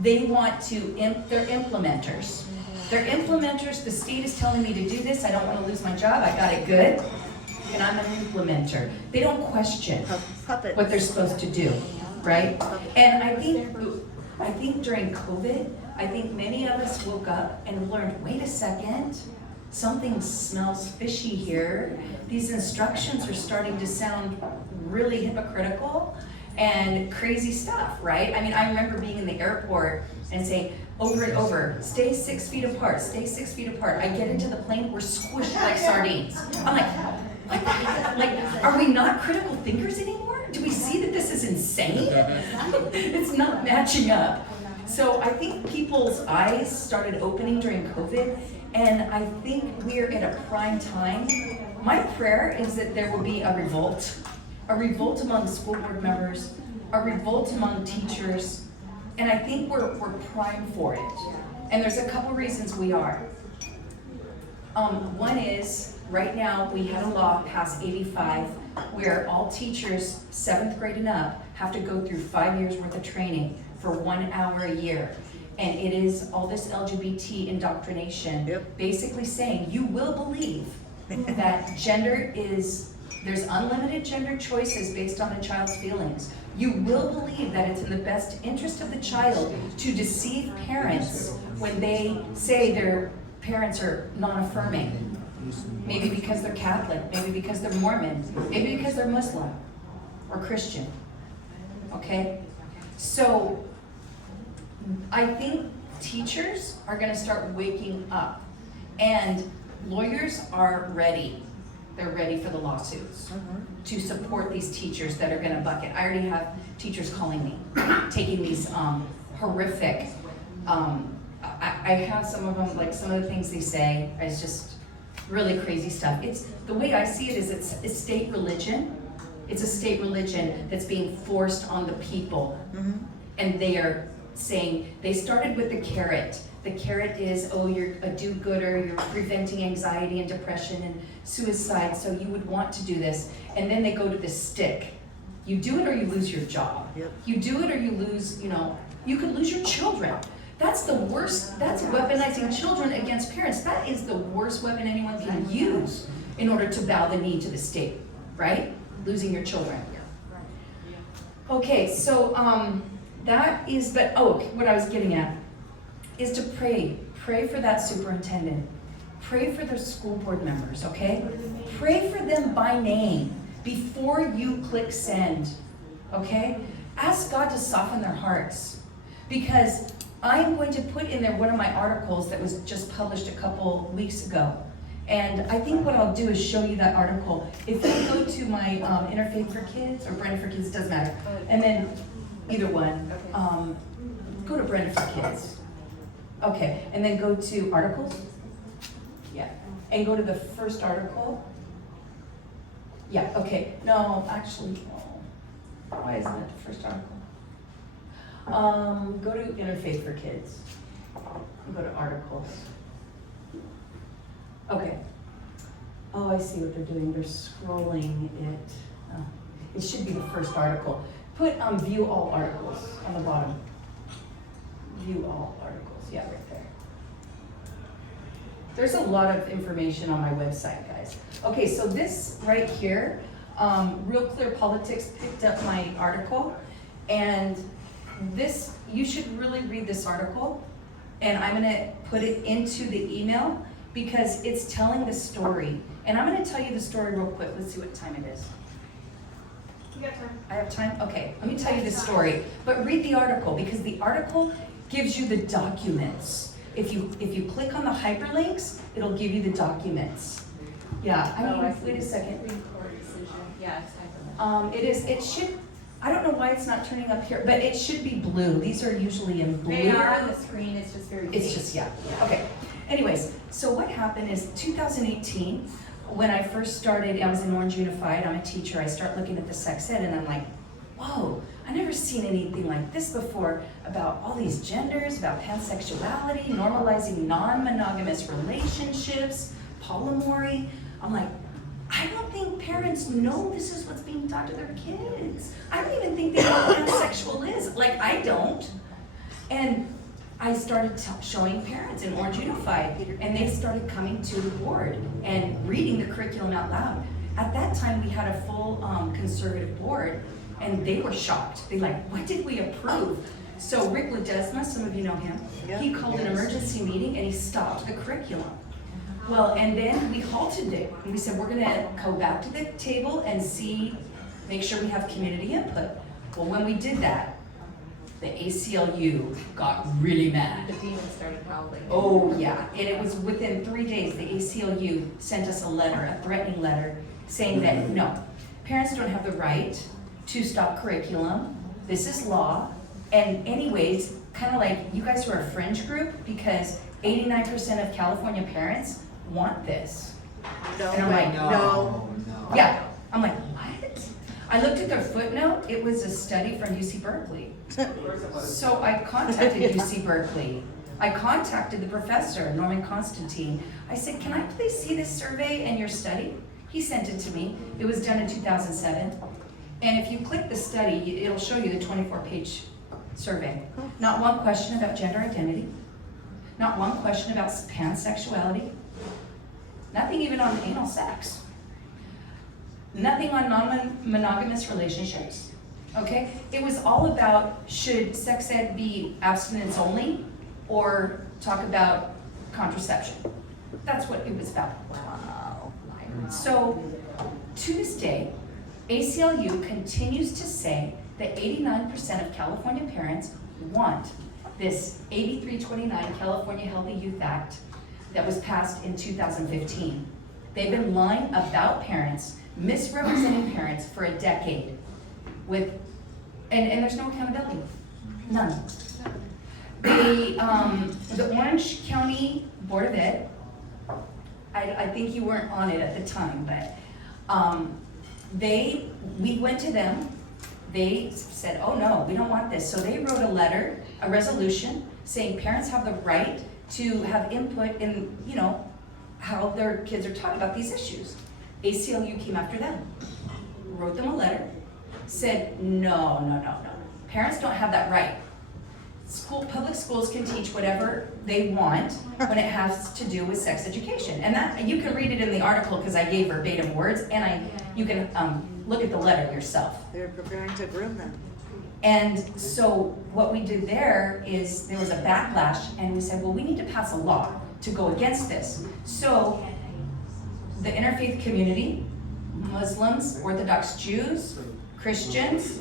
they want to, they're implementers. They're implementers. The state is telling me to do this. I don't want to lose my job. I got it good. And I'm an implementer. They don't question what they're supposed to do, right? And I think during COVID, I think many of us woke up and learned, wait a second, something smells fishy here. These instructions are starting to sound really hypocritical and crazy stuff, right? I mean, I remember being in the airport and saying over and over, stay 6 feet apart, stay 6 feet apart. I get into the plane, we're squished like sardines. I'm like, what the heck? Like, are we not critical thinkers anymore? Do we see that this is insane? It's not matching up. So I think people's eyes started opening during COVID, and I think we're in a prime time. My prayer is that there will be a revolt among school board members, a revolt among teachers, and I think we're primed for it. And there's a couple reasons we are. One is, right now, we had a law passed 85 where all teachers, 7th grade and up, have to go through 5 years worth of training for 1 hour a year. And it is all this LGBT indoctrination, basically saying you will believe that gender is, there's unlimited gender choices based on a child's feelings. You will believe that it's in the best interest of the child to deceive parents when they say their parents are non-affirming. Maybe because they're Catholic, maybe because they're Mormon, maybe because they're Muslim or Christian, okay? So I think teachers are gonna start waking up, and lawyers are ready. They're ready for the lawsuits to support these teachers that are gonna bucket. I already have teachers calling me, taking these horrific, I have some of them, like some of the things they say is just really crazy stuff. It's, the way I see it is it's state religion. It's a state religion that's being forced on the people. And they are saying, they started with the carrot. The carrot is, oh, you're a do-gooder, you're preventing anxiety and depression and suicide, so you would want to do this. And then they go to the stick. You do it or you lose your job. You do it or you lose, you know, you could lose your children. That's the worst, that's weaponizing children against parents. That is the worst weapon anyone can use in order to bow the knee to the state, right? Losing your children. Okay, so that is, but what I was getting at is to pray. Pray for that superintendent. Pray for the school board members, okay? Pray for them by name before you click send, okay? Ask God to soften their hearts, because I'm going to put in there one of my articles that was just published a couple weeks ago. And I think what I'll do is show you that article. If you go to my Interfaith for Kids or Brenda for Kids, doesn't matter. And then either one, go to Brenda for Kids. Okay, and then go to articles. Yeah, and go to the first article. Yeah, okay, no, actually, no. Why isn't it the first article? Go to Interfaith for Kids. Go to articles. Okay. Oh, I see what they're doing. They're scrolling it. It should be the first article. Put view all articles on the bottom. View all articles. Yeah, right there. There's a lot of information on my website, guys. Okay, so this right here, Real Clear Politics picked up my article, and this, you should really read this article, and I'm gonna put it into the email because it's telling the story. And I'm gonna tell you the story real quick. Let's see what time it is. You got time? I have time? Okay, let me tell you the story. But read the article, because the article gives you the documents. If you click on the hyperlinks, it'll give you the documents. Yeah, I mean, wait a second. Supreme Court decision. Yeah, it's time for that. It should, I don't know why it's not turning up here, but it should be blue. These are usually in blue. They are on the screen, it's just very It's just, yeah, okay. Anyways, so what happened is 2018, when I first started, I was in Orange Unified, I'm a teacher, I start looking at the sex ed and I'm like, whoa, I never seen anything like this before about all these genders, about pansexuality, normalizing non-monogamous relationships, polyamory. I'm like, I don't think parents know this is what's being taught to their kids. I don't even think they know what pansexual is. Like, I don't. And I started showing parents in Orange Unified, and they started coming to the board and reading the curriculum out loud. At that time, we had a full conservative board, and they were shocked. They're like, what did we approve? So Rick Ledesma, some of you know him, he called an emergency meeting and he stopped the curriculum. Well, and then we halted it, and we said, we're gonna go back to the table and see, make sure we have community input. Well, when we did that, the ACLU got really mad. The demons started howling. Oh, yeah, and it was within 3 days, the ACLU sent us a letter, a threatening letter, saying that, no, parents don't have the right to stop curriculum, this is law, and anyways, kind of like, you guys are a fringe group, because 89% of California parents want this. No, And I'm like, no. yeah, I'm like, what? I looked at their footnote, it was a study from UC Berkeley. So I contacted UC Berkeley. I contacted the professor, Norman Constantine. I said, can I please see this survey and your study? He sent it to me. It was done in 2007. And if you click the study, it'll show you the 24-page survey. Not one question about gender identity. Not one question about pansexuality. Nothing even on anal sex. Nothing on non-monogamous relationships. Okay? It was all about, should sex ed be abstinence only or talk about contraception? That's what it was about. Wow. So, to this day, ACLU continues to say that 89% of California parents want this AB 329 California Healthy Youth Act that was passed in 2015. They've been lying about parents, misrepresenting parents for a decade with, and there's no accountability, none. The Orange County Board of Ed, I think you weren't on it at the time, but we went to them, they said, oh no, we don't want this. So they wrote a letter, a resolution, saying parents have the right to have input in, you know, how their kids are taught about these issues. ACLU came after them, wrote them a letter, said, no. Parents don't have that right. Public schools can teach whatever they want when it has to do with sex education. And that, you can read it in the article because I gave verbatim words, and you can look at the letter yourself. They're preparing to groom them. And so what we did there is there was a backlash, and we said, well, we need to pass a law to go against this. So the interfaith community, Muslims, Orthodox Jews, Christians,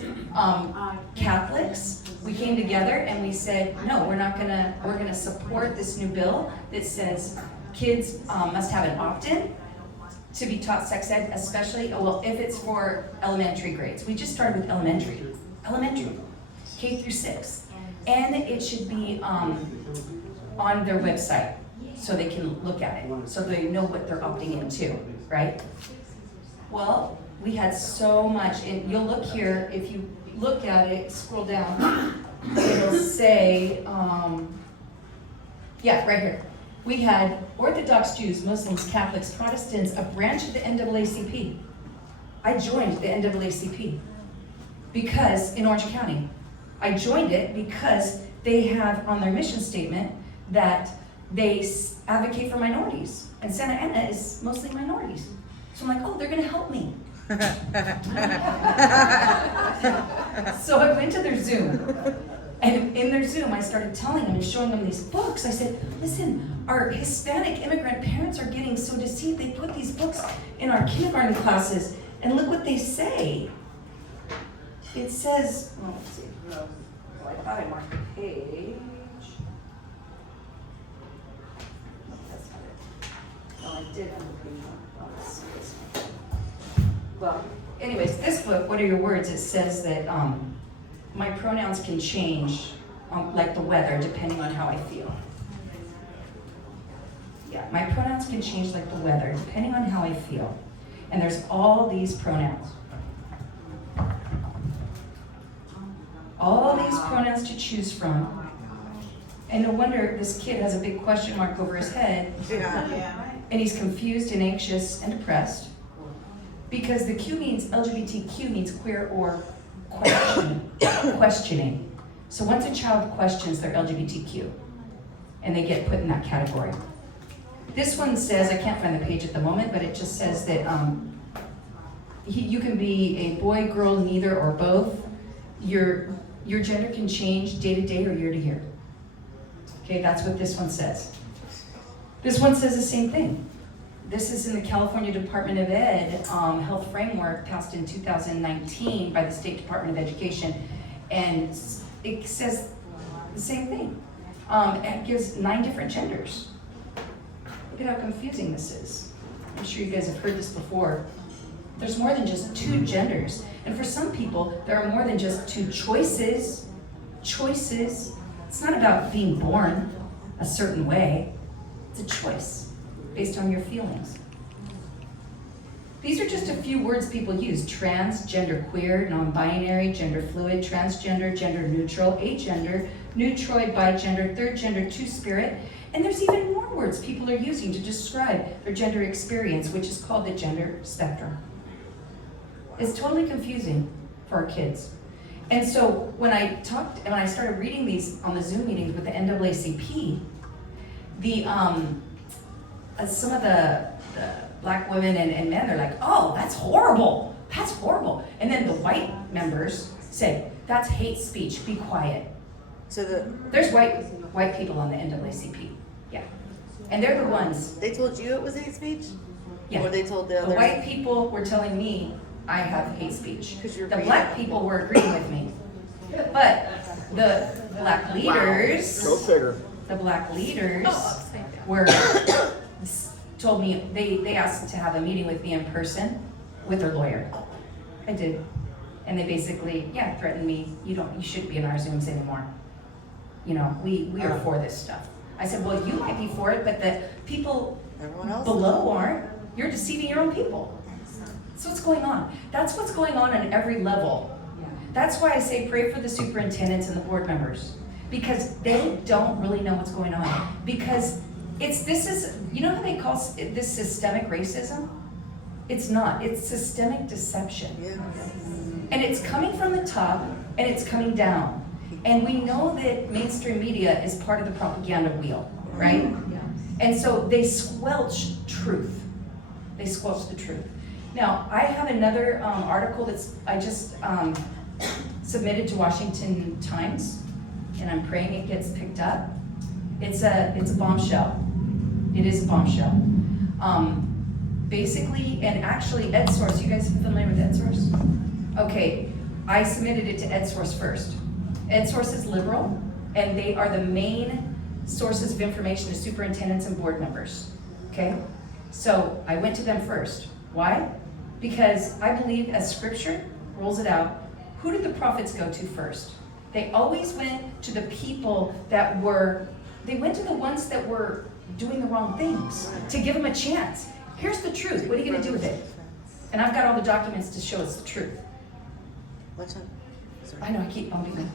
Catholics, we came together and we said, no, we're gonna support this new bill that says kids must have an opt-in to be taught sex ed, especially, well, if it's for elementary grades. We just started with elementary, K through 6. And it should be on their website so they can look at it, so they know what they're opting into, right? Well, we had so much, and you'll look here, if you look at it, scroll down, it'll say, yeah, right here. We had Orthodox Jews, Muslims, Catholics, Protestants, a branch of the NAACP. I joined the NAACP because, in Orange County, I joined it because they have on their mission statement that they advocate for minorities, and Santa Ana is mostly minorities. So I'm like, oh, they're gonna help me. So I went to their Zoom, and in their Zoom, I started telling them and showing them these books. I said, listen, our Hispanic immigrant parents are getting so deceived, they put these books in our kindergarten classes, and look what they say. It says, well, let's see, well, I thought I marked the page. No, that's not it. Oh, I did have a page on this. Well, anyways, this book, What Are Your Words? It says that my pronouns can change like the weather depending on how I feel. Yeah, my pronouns can change like the weather, depending on how I feel. And there's all these pronouns. All these pronouns to choose from. And no wonder this kid has a big question mark over his head. And he's confused and anxious and depressed. Because the Q means, LGBTQ means queer or questioning. So once a child questions, they're LGBTQ. And they get put in that category. This one says, I can't find the page at the moment, but it just says that you can be a boy, girl, neither, or both. Your gender can change day to day or year to year. Okay, that's what this one says. This one says the same thing. This is in the California Department of Ed Health Framework passed in 2019 by the State Department of Education. And it says the same thing. It gives 9 different genders. Look at how confusing this is. I'm sure you guys have heard this before. There's more than just 2 genders. And for some people, there are more than just 2 choices. Choices. It's not about being born a certain way. It's a choice based on your feelings. These are just a few words people use. Trans, gender queer, non-binary, gender fluid, transgender, gender neutral, agender, neutroid, bigender, third gender, two-spirit. And there's even more words people are using to describe their gender experience, which is called the gender spectrum. It's totally confusing for our kids. And so when I started reading these on the Zoom meetings with the NAACP, some of the black women and men, they're like, oh, that's horrible. That's horrible. And then the white members say, that's hate speech, be quiet. So there's white people on the NAACP, yeah. And they're the ones. They told you it was hate speech? Yeah. Or they told the others? The white people were telling me I have hate speech. You're The black people were agreeing with me. But the black leaders, Go figure. the black leaders were told me they asked to have a meeting with me in person with their lawyer. I did. And they basically, threatened me, you shouldn't be in our Zooms anymore. You know, we are for this stuff. I said, well, you might be for it, but the people below aren't. You're deceiving your own people. That's what's going on. That's what's going on every level. That's why I say pray for the superintendents and the board members. Because they don't really know what's going on. Because you know how they call this systemic racism? It's not. It's systemic deception. And it's coming from the top and it's coming down. And we know that mainstream media is part of the propaganda wheel, right? And so they squelch truth. They squelch the truth. Now, I have another article I just submitted to Washington Times, and I'm praying it gets picked up. It's a bombshell. It is a bombshell. Basically, and actually, EdSource, you guys familiar with EdSource? Okay, I submitted it to EdSource first. EdSource is liberal, and they are the main sources of information to superintendents and board members, okay? So I went to them first. Why? Because I believe as scripture rolls it out, who did the prophets go to first? They always went to the people they went to the ones that were doing the wrong things to give them a chance. Here's the truth. What are you going to do with it? And I've got all the documents to show it's the truth. What's up? Sorry. I know, I keep bumping them.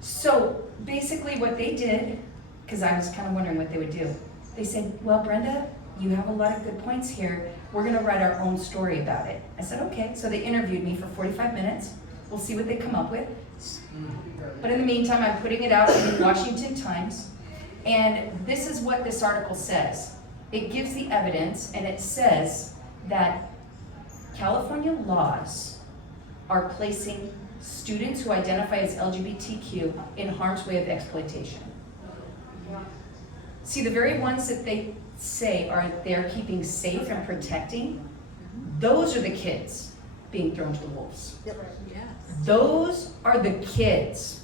So basically what they did, because I was kind of wondering what they would do, they said, well, Brenda, you have a lot of good points here. We're going to write our own story about it. I said, okay. So they interviewed me for 45 minutes. We'll see what they come up with. But in the meantime, I'm putting it out in the Washington Times. And this is what this article says. It gives the evidence, and it says that California laws are placing students who identify as LGBTQ in harm's way of exploitation. See, the very ones that they say they're keeping safe and protecting, those are the kids being thrown to the wolves. Those are the kids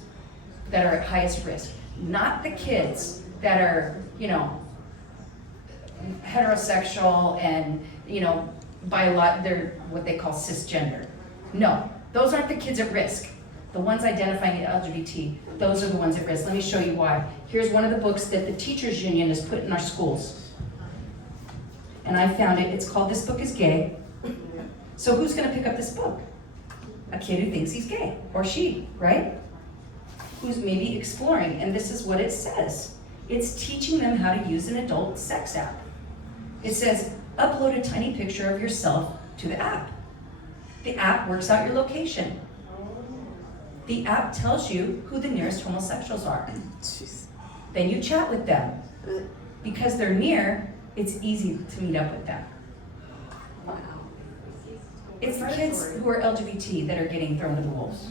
that are at highest risk, not the kids that are, heterosexual and, they're what they call cisgender. No, those aren't the kids at risk. The ones identifying as LGBT, those are the ones at risk. Let me show you why. Here's one of the books that the teachers union has put in our schools. and I found it. It's called This Book is Gay. So who's gonna pick up this book? A kid who thinks he's gay, or she, right? Who's maybe exploring, and this is what it says. It's teaching them how to use an adult sex app. It says, upload a tiny picture of yourself to the app. The app works out your location. The app tells you who the nearest homosexuals are. Then you chat with them. Because they're near, it's easy to meet up with them. It's the kids who are LGBT that are getting thrown to the wolves.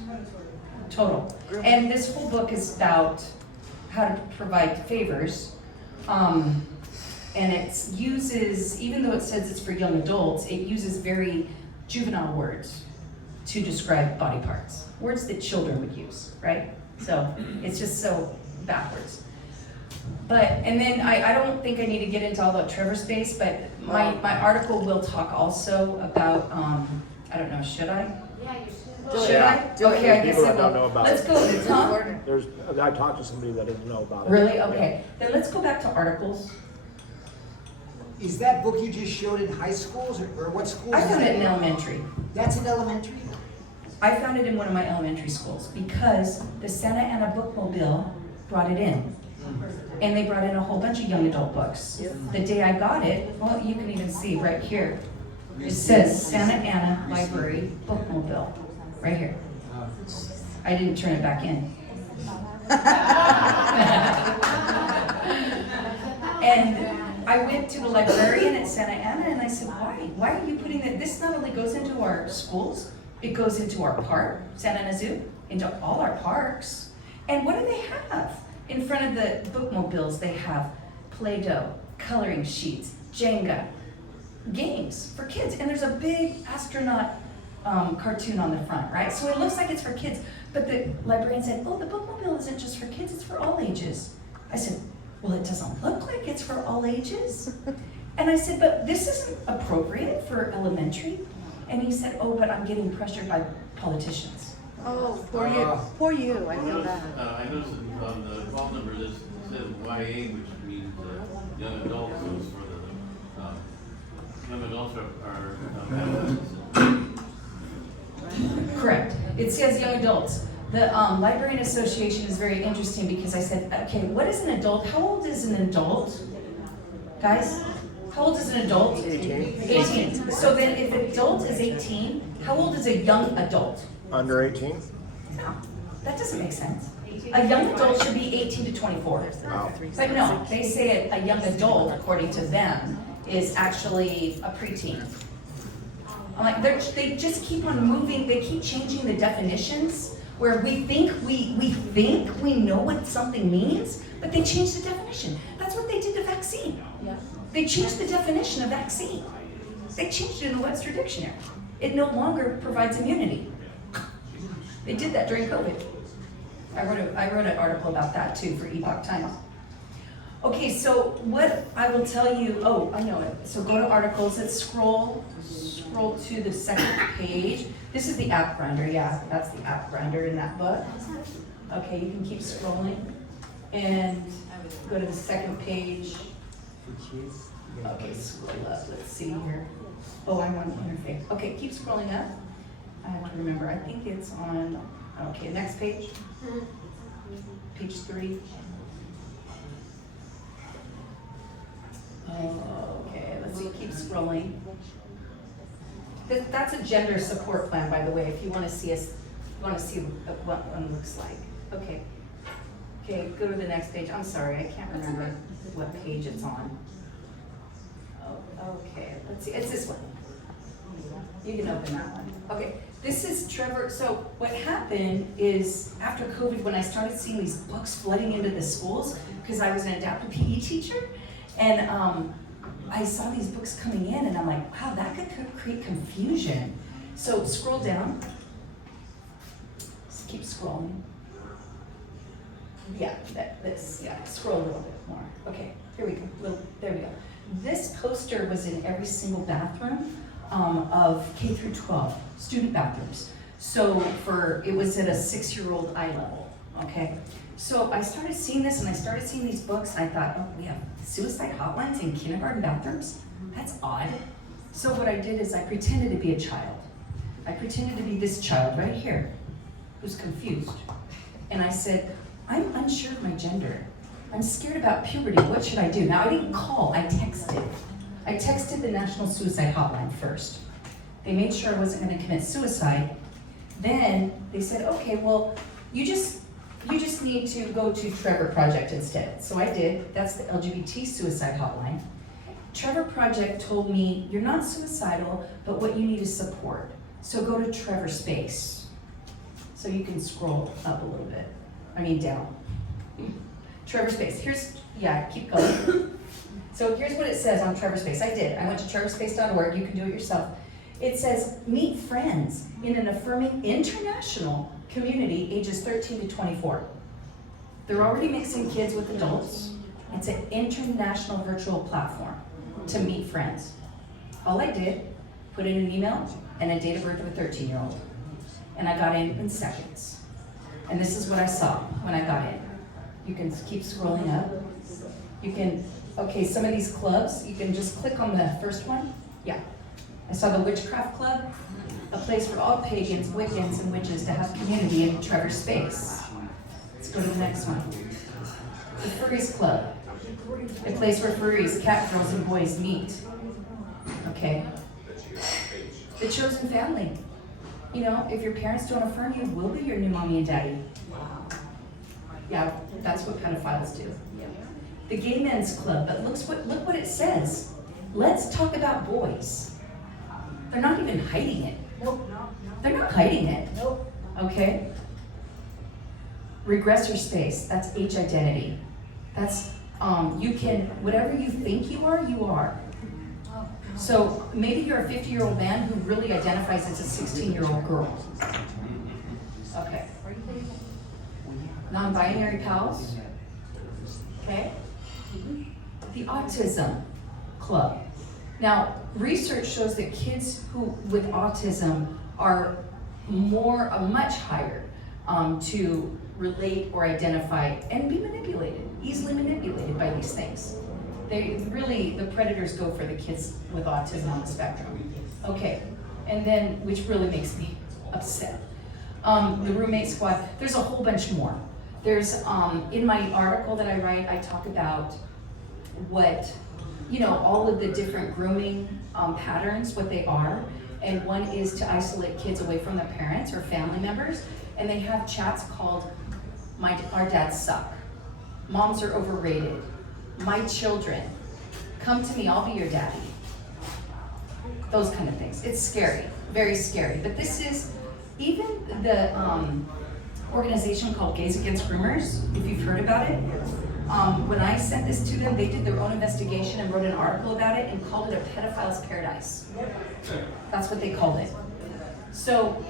Total. And this whole book is about how to provide favors. And it uses, even though it says it's for young adults, it uses very juvenile words to describe body parts. Words that children would use, right? So it's just so backwards. But, and then I don't think I need to get into all the Trevor space, but my article will talk also about, I don't know, should I? Yeah, you should. Should I? Okay, I guess People I that don't know will. about Let's it. go, Tom? I talked to somebody that didn't know about it. Really? Okay. Then let's go back to articles. Is that book you just showed in high schools, or what schools? I is found that it in in? elementary. That's in elementary? I found it in one of my elementary schools because the Santa Ana Bookmobile brought it in. And they brought in a whole bunch of young adult books. The day I got it, well, you can even see right here. It says Santa Ana Library Bookmobile, right here. I didn't turn it back in. And I went to the librarian at Santa Ana and I said, why? Why are you putting that? This not only goes into our schools, it goes into our park, Santa Ana Zoo, into all our parks. And what do they have? In front of the bookmobiles, they have Play-Doh, coloring sheets, Jenga, games for kids. And there's a big astronaut cartoon on the front, right? So it looks like it's for kids. But the librarian said, oh, the bookmobile isn't just for kids, it's for all ages. I said, well, it doesn't look like it's for all ages. And I said, but this isn't appropriate for elementary. And he said, oh, but I'm getting pressured by politicians. Oh, poor you. Poor you. I feel bad. I noticed on the call number, this says YA, which means young adults, so it's for the young adults are Correct. It says young adults. The Librarian Association is very interesting because I said, okay, what is an adult? How old is an adult? Guys, how old is an adult? 18. So then if an adult is 18, how old is a young adult? Under 18? No, that doesn't make sense. A young adult should be 18 to 24. Wow. But no, they say a young adult, according to them, is actually a preteen. I'm like, they just keep on moving, they keep changing the definitions where we think we know what something means, but they change the definition. That's what they did to vaccine. They changed the definition of vaccine. They changed it in the Webster Dictionary. It no longer provides immunity. They did that during COVID. I wrote an article about that too for Epoch Times. Okay, so what I will tell you, oh, I know it. So go to articles, let's scroll to the second page. This is the app grinder, yeah, that's the app grinder in that book. Okay, you can keep scrolling and go to the second page. Okay, scroll up, let's see here. Oh, I want interface. Okay, keep scrolling up. I have to remember, I think it's on, okay, next page. Page 3. Okay, let's see, keep scrolling. That's a gender support plan, by the way, if you want to see what one looks like. Okay. Okay, go to the next page. I'm sorry, I can't remember what page it's on. Oh, okay, let's see, it's this one. You can open that one. Okay, this is Trevor. So what happened is after COVID, when I started seeing these books flooding into the schools, because I was an adaptive PE teacher, and I saw these books coming in, and I'm like, wow, that could create confusion. So scroll down. Just keep scrolling. Yeah, scroll a little bit more. Okay, here we go. There we go. This poster was in every single bathroom of K through 12 student bathrooms. So it was at a 6-year-old eye level. Okay. So I started seeing this, and I started seeing these books, and I thought, oh, we have suicide hotlines in kindergarten bathrooms? That's odd. So what I did is I pretended to be a child. I pretended to be this child right here, who's confused. And I said, I'm unsure of my gender. I'm scared about puberty. What should I do? Now, I didn't call, I texted. I texted the National Suicide Hotline first. They made sure I wasn't going to commit suicide. Then they said, okay, well, you just need to go to Trevor Project instead. So I did. That's the LGBT suicide hotline. Trevor Project told me, you're not suicidal, but what you need is support. So go to Trevor Space. So you can scroll up a little bit. I mean down. Trevor Space. Keep going. So here's what it says on Trevor Space. I did. I went to trevorspace.org. You can do it yourself. It says, meet friends in an affirming international community ages 13 to 24. They're already mixing kids with adults. It's an international virtual platform to meet friends. All I did, put in an email and a date of birth of a 13-year-old. And I got in seconds. And this is what I saw when I got in. You can keep scrolling up. You can, some of these clubs, you can just click on the first one. Yeah. I saw the Witchcraft Club, a place for all pagans, Wiccans, and witches to have community in Trevor Space. Let's go to the next one. The Furries Club, a place where furries, cat girls, and boys meet. Okay. The Chosen Family. You know, if your parents don't affirm you, will be your new mommy and daddy. Yeah, that's what pedophiles do. The Gay Men's Club, but look what it says. Let's talk about boys. They're not even hiding it. Nope. They're not hiding it. Nope. Okay? Regressor Space, that's age identity. That's, you can, whatever you think you are, you are. So maybe you're a 50-year-old man who really identifies as a 16-year-old girl. Okay. Non-binary pals. Okay. The Autism Club. Now, research shows that kids with autism are much higher to relate or identify and be manipulated, easily manipulated by these things. The predators go for the kids with autism on the spectrum. Okay, and then, which really makes me upset. The Roommate Squad, there's a whole bunch more. There's, in my article that I write, I talk about what, all of the different grooming patterns, what they are. And one is to isolate kids away from their parents or family members. And they have chats called, our dads suck. Moms are overrated. My children. Come to me, I'll be your daddy. Those kind of things. It's scary, very scary. But this is, even the organization called Gays Against Groomers, if you've heard about it, when I sent this to them, they did their own investigation and wrote an article about it and called it a pedophile's paradise. That's what they called it. So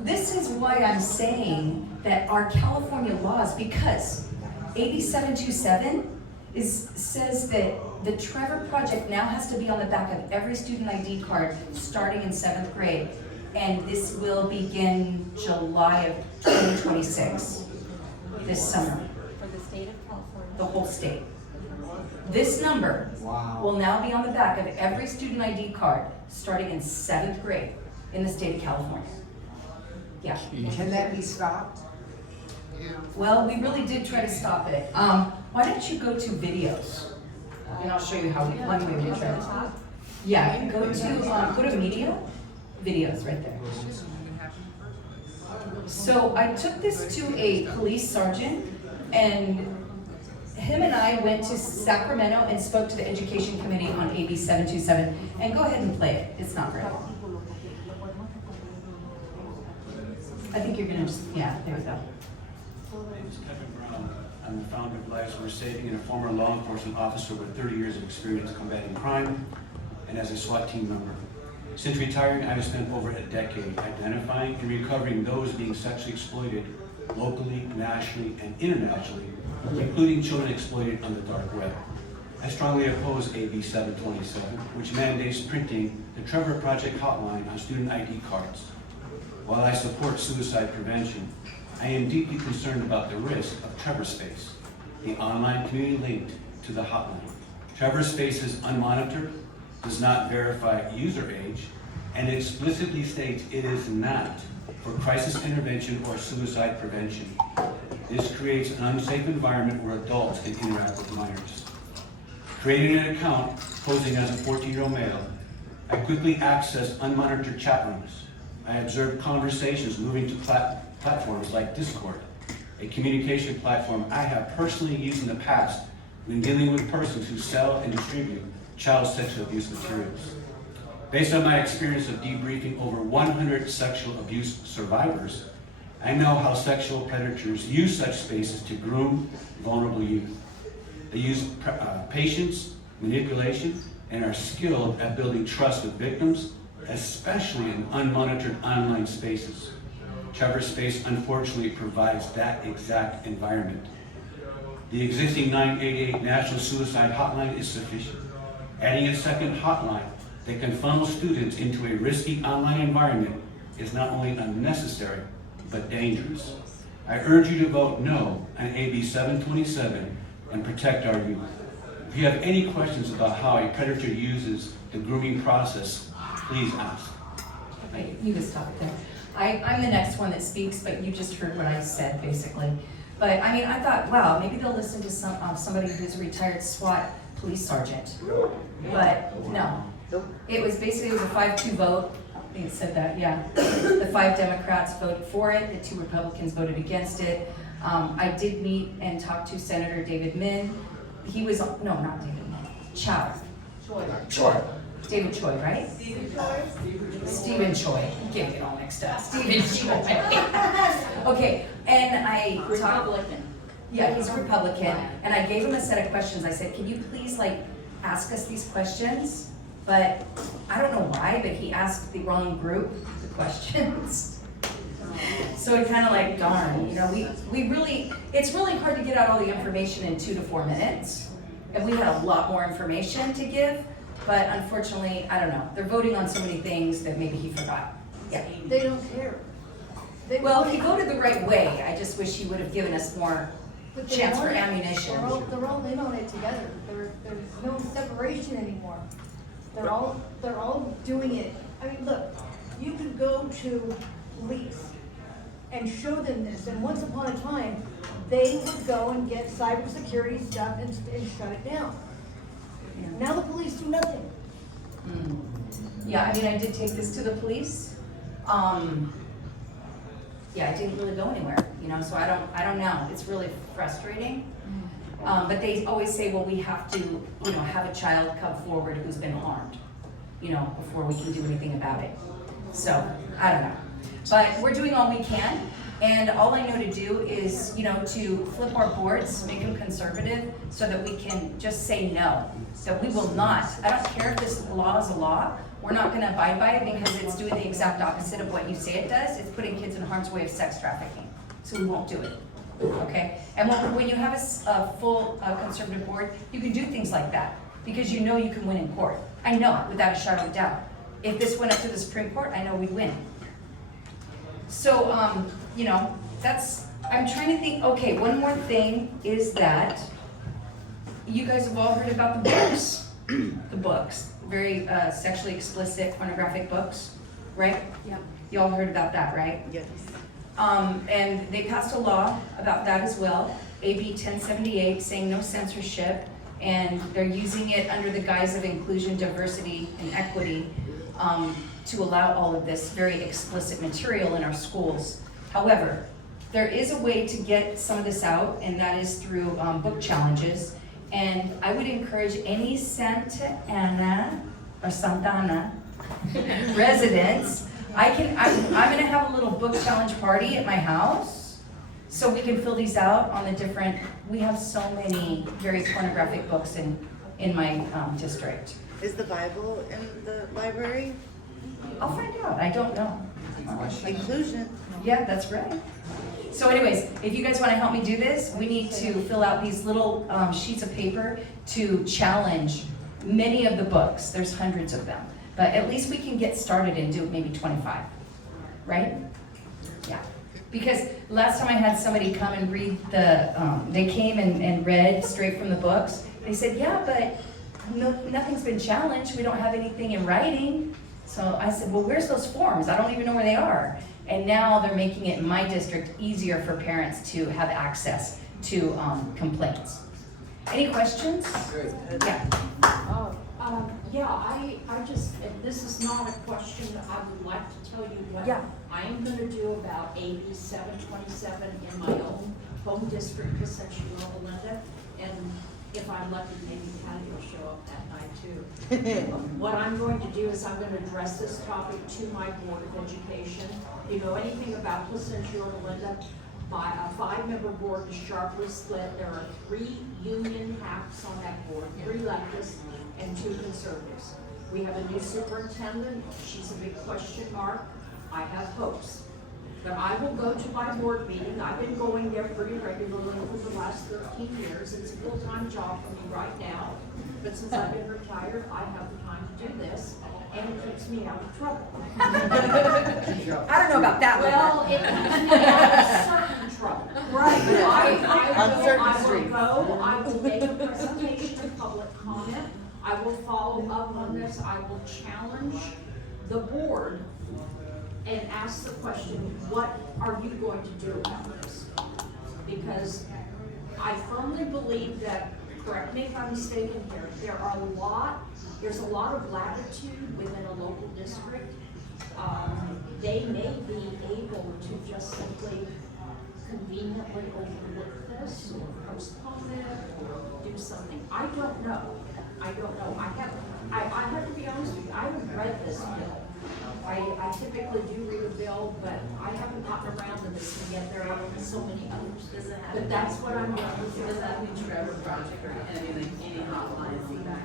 this is why I'm saying that our California laws, because AB 727 says that the Trevor Project now has to be on the back of every student ID card starting in 7th grade. And this will begin July of 2026, this summer. For the state of California? The whole state. This number will now be on the back of every student ID card starting in 7th grade in the state of California. Yeah. Can that be stopped? Well, we really did try to stop it. Why don't you go to videos? And I'll show you how one way we tried to. Yeah, go to media, videos right there. So I took this to a police sergeant, and him and I went to Sacramento and spoke to the education committee on AB 727. And go ahead and play it. It's not very long. I think you're gonna there we go. I'm the founder of Lives Worth Saving and a former law enforcement officer with 30 years of experience combating crime and as a SWAT team member. Since retiring, I have spent over a decade identifying and recovering those being sexually exploited locally, nationally, and internationally, including children exploited on the dark web. I strongly oppose AB 727, which mandates printing the Trevor Project hotline on student ID cards. While I support suicide prevention, I am deeply concerned about the risk of Trevor Space, the online community linked to the hotline. Trevor Space is unmonitored, does not verify user age, and explicitly states it is not for crisis intervention or suicide prevention. This creates an unsafe environment where adults can interact with minors. Creating an account posing as a 14-year-old male, I quickly accessed unmonitored chat rooms. I observed conversations moving to platforms like Discord, a communication platform I have personally used in the past when dealing with persons who sell and distribute child sexual abuse materials. Based on my experience of debriefing over 100 sexual abuse survivors, I know how sexual predators use such spaces to groom vulnerable youth. They use patience, manipulation, and are skilled at building trust with victims, especially in unmonitored online spaces. Trevor's Space unfortunately provides that exact environment. The existing 988 National Suicide Hotline is sufficient. Adding a second hotline that can funnel students into a risky online environment is not only unnecessary, but dangerous. I urge you to vote no on AB 727 and protect our youth. If you have any questions about how a predator uses the grooming process, please ask. Okay, you can stop it there. I'm the next one that speaks, but you just heard what I said, basically. But I mean, I thought, wow, maybe they'll listen to somebody who's a retired SWAT police sergeant. But no, it was basically a 5-2 vote. I think it said that, yeah. The 5 Democrats voted for it, the 2 Republicans voted against it. I did meet and talk to Senator David Min. He was, no, not David Min, Choi. David Choi, right? Stephen Choi. I'm getting it all mixed up. Stephen Choi. Okay, and I talked. Republican. Yeah, he's a Republican, and I gave him a set of questions. I said, "Can you please ask us these questions?" But I don't know why, but he asked the wrong group the questions. So it kind of darn, we really, it's really hard to get out all the information in 2 to 4 minutes, and we had a lot more information to give. But unfortunately, I don't know. They're voting on so many things that maybe he forgot. Yeah. They don't care. Well, he voted the right way. I just wish he would have given us more chance for ammunition. They're all in on it together. There's no separation anymore. They're all doing it. I mean, look, you could go to police and show them this, and once upon a time, they would go and get cybersecurity stuff and shut it down. Now the police do nothing. Yeah, I mean, I did take this to the police. Yeah, it didn't really go anywhere, so I don't know. It's really frustrating. But they always say, well, we have to, have a child come forward who's been harmed, before we can do anything about it. So, I don't know. But we're doing all we can. And all I know to do is, to flip our boards, make them conservative, so that we can just say no. So we will not, I don't care if this law is a law, we're not gonna abide by it because it's doing the exact opposite of what you say it does. It's putting kids in harm's way of sex trafficking. So we won't do it, okay? And when you have a full conservative board, you can do things like that because you know you can win in court. I know, without a shadow of a doubt. If this went up to the Supreme Court, I know we'd win. So, I'm trying to think, okay, one more thing is that you guys have all heard about the books. The books, very sexually explicit pornographic books, right? Yeah. You all heard about that, right? Yes. And they passed a law about that as well, AB 1078, saying no censorship, and they're using it under the guise of inclusion, diversity, and equity to allow all of this very explicit material in our schools. However, there is a way to get some of this out, and that is through book challenges. And I would encourage any Santa Ana or Santa Ana residents. I'm gonna have a little book challenge party at my house, so we can fill these out on the different. We have so many very pornographic books in my district. Is the Bible in the library? I'll find out. I don't know. Inclusion. Yeah, that's right. So anyways, if you guys want to help me do this, we need to fill out these little sheets of paper to challenge many of the books. There's hundreds of them. But at least we can get started and do maybe 25, right? Yeah. Because last time I had somebody come and read they came and read straight from the books. They said, yeah, but nothing's been challenged, we don't have anything in writing. So I said, well, where's those forms? I don't even know where they are. And now they're making it in my district easier for parents to have access to complaints. Any questions? Yeah. Oh, yeah, I just, and this is not a question, I would like to tell you what I am gonna do about AB 727 in my own home district, essentially, Linda. And if I'm lucky, maybe Patty will show up that night too. What I'm going to do is I'm gonna address this topic to my Board of Education. You know anything about Placentia or Linda? By a 5-member board is sharply split. There are 3 union hacks on that board, 3 leftists and 2 conservatives. We have a new superintendent. She's a big question mark. I have hopes. But I will go to my board meeting. I've been going there pretty regularly for the last 13 years. It's a full-time job for me right now. But since I've been retired, I have the time to do this, and it keeps me out of trouble. I don't know about that one. Well, it keeps me out of certain trouble. Right. I will go, I will make a presentation of public comment. I will follow up on this. I will challenge the board and ask the question, what are you going to do about this? Because I firmly believe that, correct me if I'm mistaken here, there's a lot of latitude within a local district. They may be able to just simply conveniently overlook this or postpone it or do something. I don't know. I have to be honest with you, I haven't read this bill. I typically do read a bill, but I haven't gotten around to this one yet. There are so many others. But that's what I'm going to do. Does that mean Trevor Project or any hotlines feedback?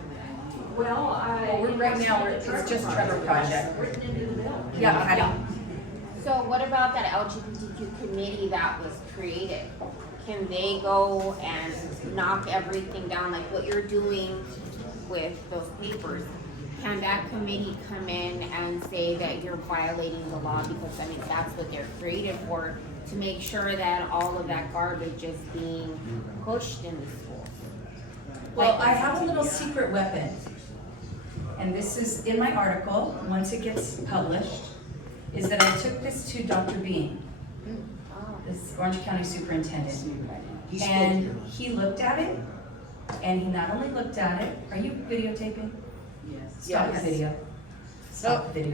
Well, right now, it's just Trevor Project. Written into the bill. Yeah, Patty. So what about that LGBTQ committee that was created? Can they go and knock everything down like what you're doing with those papers? Can that committee come in and say that you're violating the law? Because I mean, that's what they're created for, to make sure that all of that garbage is being pushed in the schools. Well, I have a little secret weapon. And this is in my article, once it gets published, is that I took this to Dr. Bean, this Orange County Superintendent. And he looked at it, and he not only looked at it, are you videotaping? Yes. Stop the video. Stop the video.